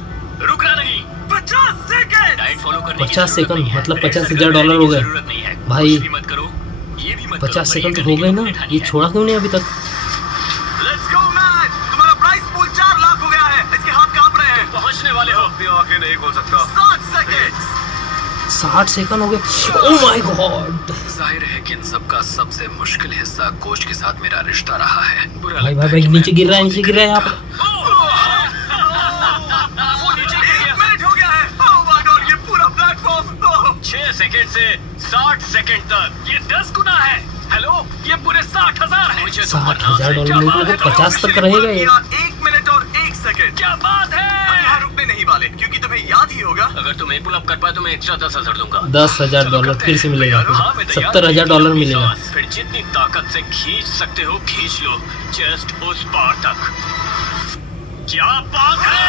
रुकना नहीं। 50 सेकंड। डाइट फॉलो करने की 50 जरूरत सेकंड नहीं है। मतलब $50,000 करने हो की गए जरूरत नहीं है। भाई। कुछ भी मत करो, ये भी मत 50 करो, सेकंड तो पर हो गए ना, करने की ये है। छोड़ा क्यों नहीं अभी तक? Let's go match. तुम्हारा प्राइस पूल 4 लाख हो गया है। इसके हाथ कांप रहे हैं। पहुंचने वाले हो। अपनी आंखें नहीं खोल सकता। 60 सेकंड। 60 सेकंड हो गए। ओह माय गॉड जाहिर है कि इन सब का सबसे मुश्किल हिस्सा कोच के साथ मेरा रिश्ता रहा है। बुरा भाई लगता भाई है भाई, कि नीचे मैं गिर रहा है, बहुत नीचे गिर रहा है यहाँ पर। वो नीचे गिर 1 गया। मिनट हो गया है। ओह माय गॉड, ये पूरा प्लेटफॉर्म। 6 सेकंड से 60 सेकंड तक, ये 10 गुना है। हेलो, ये पूरे 60,000 है। मुझे तो $60,000 क्या मेरे बात को है, 50 तक रहेगा ये। 1 मिनट और 1 सेकंड। क्या बात हम है। यहाँ रुकने नहीं वाले, क्योंकि तुम्हें याद ही होगा। अगर तुम एक पुल अप कर पाए तो मैं एक्स्ट्रा 10,000 दूंगा। $10,000 फिर से मिलेगा। हाँ, मैं तैयार। $70,000 मिलेगा। फिर जितनी ताकत से खींच सकते हो खींच लो, जस्ट उस पार तक। क्या बात है।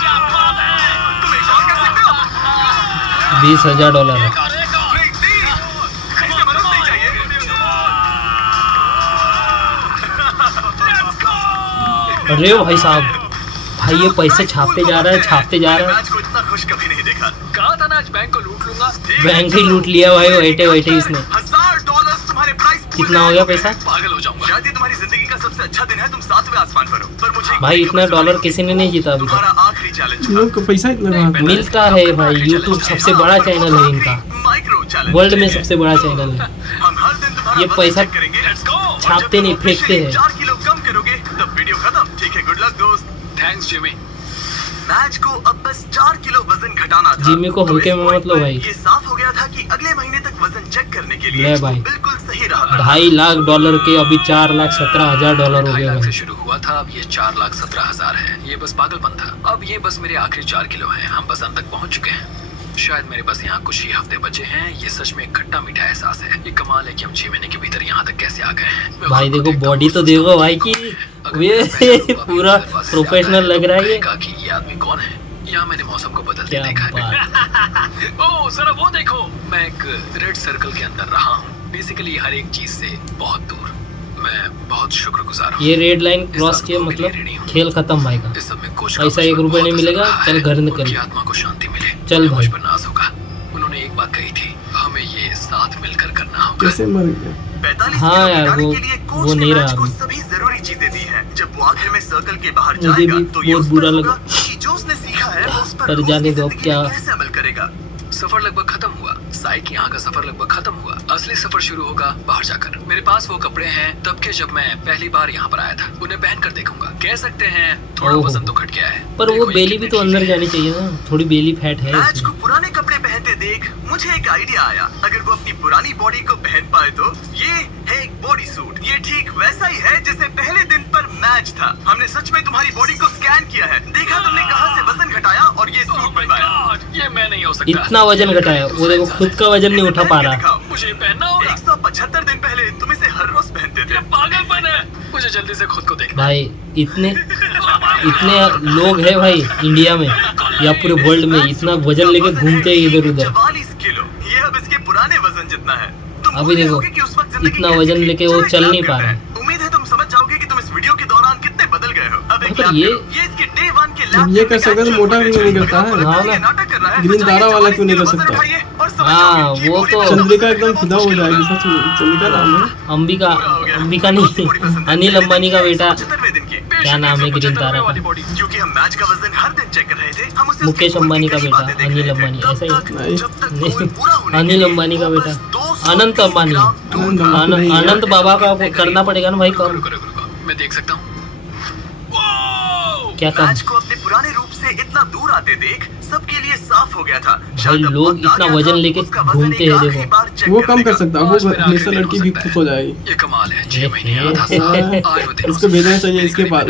क्या बात है। तुम एक और कर सकते हो। $20,000 है। एक और। नहीं, तीन। इसे मदद नहीं चाहिए। Let's go! अरे भाई साहब, भाई ये पैसे छापते जा रहा है, छापते जा रहा है। मैच को इतना खुश कभी नहीं देखा। कहा था ना आज बैंक को लूट लूंगा। बैंक ही लूट लिया भाई, बैठे बैठे इसने। $1,000 तुम्हारे प्राइस पूल कितना में हो गया रखोगे। पैसा? पागल हो जाऊंगा। शायद ये तुम्हारी जिंदगी का सबसे अच्छा दिन है। तुम 7वें आसमान पर हो। पर मुझे एक भाई बड़ी इतना खबर डॉलर सुनाई। किसी ने नहीं जीता अभी तुम्हारा तक। आखिरी चैलेंज लोग को पैसा इतना कहाँ था? मिलता है भाई, यूट्यूब सबसे बड़ा चैनल है इनका, माइक्रो चैलेंज। वर्ल्ड में सबसे बड़ा चैनल है। हम हर दिन तुम्हारा ये वजन पैसा चेक करेंगे। Let's go! और जब छापते तुम नहीं, फेंकते हैं। 4 किलो कम करोगे तब वीडियो खत्म। ठीक है, गुड लक दोस्त। Thanks Jimmy. मैच को अब बस 4 किलो वजन घटाना था। जिमी को तो हल्के इस में पॉइंट मत लो पर भाई। ये साफ हो गया था कि अगले महीने तक वजन चेक करने के लिए ले भाई। बिल्कुल सही रहा। $2.5 के अभी $4,17,000 हो 2.5 गए लाख से भाई। शुरू हुआ था, अब ये 4,17,000 है। ये बस पागलपन था। अब ये बस मेरे आखिरी 4 किलो हैं। हम बस अंत तक पहुंच चुके हैं। शायद मेरे पास यहाँ कुछ ही हफ्ते बचे हैं। ये सच में एक खट्टा मीठा एहसास है। ये कमाल है कि हम 6 महीने के भीतर यहाँ तक कैसे आ गए हैं। मैं भाई खुद को देखो, देखता बॉडी हूँ, तो सोचता देखो हूँ, भाई की, अगर ये मेरा पहला अनुभव पूरा अभी दरवाजे से प्रोफेशनल आता लग रहा है ये। कहेगा कि ये आदमी कौन है। यहाँ मैंने मौसम को बदलते क्या देखा है। बात। ओह जरा वो देखो, मैं एक रेड सर्कल के अंदर रहा हूँ। बेसिकली हर एक चीज से बहुत दूर। मैं बहुत शुक्रगुजार हूँ। ये रेड लाइन क्रॉस किया मतलब खेल खत्म भाई का। इस सब में कोच का पैसा मुझ पर 1 रुपए नहीं बहुत मिलेगा, असर रहा चल है। घर निकल। उनकी आत्मा को शांति मिले। चल उन्हें भाई। मुझ पर नाज होगा। उन्होंने एक बात कही थी, हमें ये साथ मिलकर करना होगा। कैसे मर गया? 45 हाँ किलो यार, घटाने वो- के लिए वो कोच ने नहीं रहा मैच को अभी। सभी जरूरी चीजें दी हैं। जब वो आखिर में सर्कल के बाहर मुझे जाएगा भी तो ये बहुत उस पर बुरा होगा लगा। कि जो उसने सीखा है वो उस पर पर रोज जाने की दो, अब जिंदगी क्या- में कैसे अमल करेगा। सफर लगभग खत्म हुआ। साई की यहाँ का सफर लगभग खत्म हुआ। असली सफर शुरू होगा बाहर जाकर। मेरे पास वो कपड़े हैं तब के जब मैं पहली बार यहाँ पर आया था। उन्हें पहन कर देखूंगा। कह सकते हैं थोड़ा ओहो। वजन तो घट गया है। पर वो देखो ये बेली भी कितने तो अंदर ठीक है। जानी चाहिए ना, थोड़ी बेली फैट है मैच को इसमें। पुराने कपड़े पहनते देख मुझे एक आइडिया आया। अगर वो अपनी पुरानी बॉडी को पहन पाए तो ये है एक बॉडी सूट। ये ठीक वैसा ही है जैसे पहले दिन पर मैच था। हमने सच में तुम्हारी बॉडी को स्कैन किया है, देखा तुमने कहां से वजन घटाया और ये Oh सूट my बनवाया। God, ये मैं नहीं हो सकता। इतना वजन घटाया, वो देखो खुद का वजन नहीं उठा पा रहा। दिखाओ। मुझे पहनना होगा। 175 दिन पहले तुम इसे हर रोज पहनते थे। ये पागलपन है। मुझे जल्दी से खुद को देखना। भाई इतने लोग हैं भाई इंडिया में या पूरे वर्ल्ड में, इतना वजन लेके घूमते हैं इधर उधर। 44 किलो। ये अब इसके पुराने वजन जितना है। तुम अभी भूल देखो, जाओगे कि उस वक्त जिंदगी इतना कैसी वजन थी। लेके चलो वो एक चल काम नहीं करते पा रहा हैं। उम्मीद है तुम समझ जाओगे कि तुम इस वीडियो पर ये इसके day one के जब ये कर सकता है तो मोटा क्यों नहीं करता है? हाँ ना। नाटक कर रहा है। ग्रीन तारा वाला क्यों नहीं कर सकता? हाँ, वो तो चंद्रिका एकदम फिदा हो जाएगी सच में। चंद्रिका नाम है। अंबिका नहीं, अनिल अंबानी का बेटा। 75वें दिन की। क्या नाम है ग्रीन तारा का? क्योंकि हम मैच का वजन हर दिन चेक कर रहे थे, हम उसे मुकेश उसके अंबानी का करीब बेटा, आते देख अनिल रहे थे। अंबानी, तब ऐसा ही? तक नहीं। जब तक गोल पूरा होने अनिल के लिए अंबानी का वो बेटा, बस 230 अनंत अंबानी। ग्राम दूध अनंत बाबा का करना पड़ेगा ना भाई कम। रुको रुको रुको, मैं देख सकता हूँ। क्या कम? मैच को अपने पुराने रूप से इतना दूर आते देख सबके लिए साफ हो गया था। भाई शायद अब लोग वक्त आ इतना गया वजन था, लेके उसका वजन घूमते एक हैं, आखिरी देखो। बार चेक वो कर कम कर लेगा। सकता है, आज वो मेरा हमेशा आखिरी दिन लड़की हो भी सकता खुश है। हो जाएगी। ये कमाल है, 6 महीने आधा साल, आज वो दिन हो उसको सकता भेजना है। चाहिए इसके पास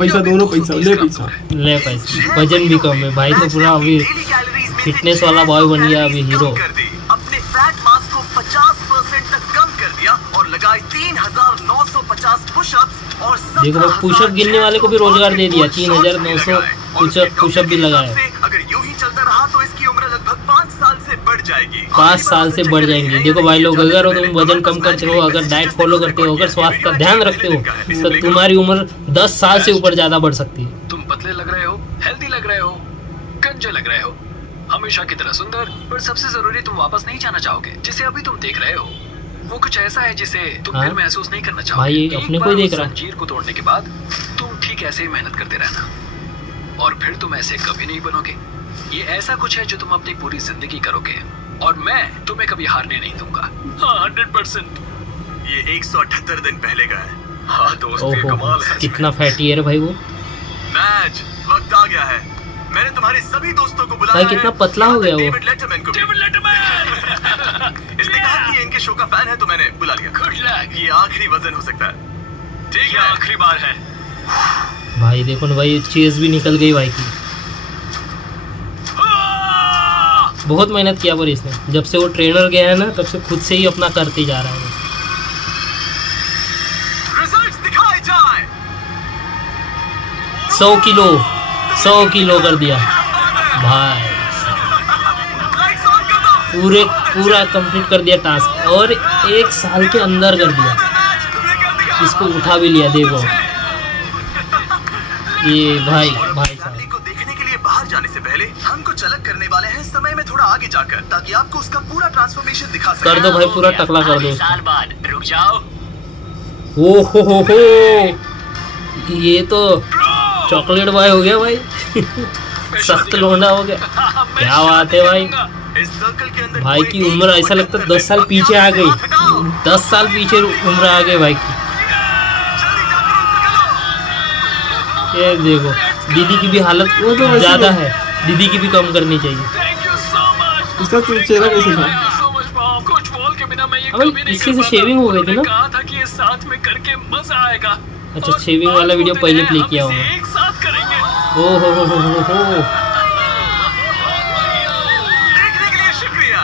पैसा दोनों पैसा ले पैसा। ले पैसे, वजन भी कम है भाई, तो पूरा अभी डेली कैलोरीज में से फिटनेस वाला 600 बॉय बन गया अभी कैलोरीज हीरो। कम कर दी। अपने फैट मास को 50% तक कम कर दिया और लगाए 3950 पुशअप्स और देखो भाई, पुशअप गिनने वाले को भी रोजगार दे दिया, 3900 पुशअप भी लगाए। अगर यूं ही चलता रहा तो इसकी उम्र लगभग 5 साल से बढ़ जाएगी। 5 साल से बढ़ जाएंगे। देखो भाई लोग, अगर तुम वजन कम करते हो, अगर डाइट फॉलो करते हो, अगर स्वास्थ्य का ध्यान रखते हो, तो तुम्हारी उम्र 10 साल से ऊपर ज्यादा बढ़ सकती है। तुम पतले लग रहे हो, हेल्दी लग रहे हो, गंजे लग रहे हो, हमेशा की तरह सुंदर, पर सबसे जरूरी तुम वापस नहीं जाना चाहोगे। जिसे अभी तुम देख रहे हो वो कुछ ऐसा है जिसे तुम हाँ? फिर महसूस नहीं करना चाहोगे। भाई, एक अपने को बार ही देख उस रहा है। जंजीर को तोड़ने के बाद तुम ठीक ऐसे ही मेहनत करते रहना और फिर तुम ऐसे कभी नहीं बनोगे। ये ऐसा कुछ है जो तुम अपनी पूरी जिंदगी करोगे और मैं तुम्हें कभी हारने नहीं दूंगा। हाँ, 100%। ये 178 दिन पहले का है। हाँ दोस्त, ये ओहो, कमाल है। कितना फैटी है रे भाई वो। मैच वक्त आ गया है। मैंने तुम्हारे सभी दोस्तों को बुलाया भाई, कितना है। पतला हो गया वो। डेविड लेटरमैन को भी। इसने कहा कि ये इनके शो का फैन है तो मैंने बुला लिया। Good luck. ये आखिरी वजन हो सकता है। ठीक है, आखिरी बार है। भाई देखो ना भाई, चेज भी निकल गई भाई की। बहुत मेहनत किया पर इसने, जब से वो ट्रेनर गया है ना तब से खुद से ही अपना करते जा रहा है। रिजल्ट्स दिखाए जाए। 100 किलो कर दिया भाई, लाइट्स ऑन कर दो। पूरा कंप्लीट कर दिया टास्क, और 1 साल के अंदर कर दिया। इसको उठा भी लिया, देखो ये भाई साहब। फैमिली को देखने के लिए बाहर जाने से पहले हम कुछ अलग करने वाले हैं समय में थोड़ा आगे जाकर, ताकि आपको उसका पूरा ट्रांसफॉर्मेशन दिखा सके। कर दो भाई, पूरा टकला कर दो उसको। साल बाद रुक जाओ। ओ हो, ये तो चॉकलेट बॉय हो गया भाई। सख्त लोंडा हो गया। क्या बात है भाई। इस सर्कल के अंदर भाई कोई की एक उम्र ऐसा लगता है 10 साल पीछे आ गई। 10 साल पीछे उम्र आ गई भाई की। जल्दी जाकर उनसे मिलो। ये देखो, दीदी की भी हालत वो तो वैसे ज्यादा ही- है, दीदी की भी कम करनी चाहिए। Thank you so much. इसका चेहरा कैसे था? So much mom. कुछ बॉल के बिना मैं ये अबे, कभी नहीं इसकी कर से पाता। शेविंग हो गई थी ना? उन्होंने कहा था कि ये साथ में करके मजा आएगा। अच्छा, और शेविंग वाला आज वीडियो वो पहले दिन है, प्ले हम किया इसे होगा। एक साथ करेंगे। ओ हो। देखने के लिए शुक्रिया।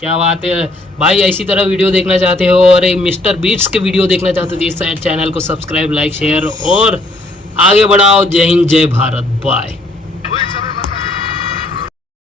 क्या बात है भाई। ऐसी तरह वीडियो देखना चाहते हो और एक मिस्टर बीट्स के वीडियो देखना चाहते हो तो इस चैनल को सब्सक्राइब, लाइक, शेयर और आगे बढ़ाओ। जय हिंद, जय भारत, बाय। वही चलो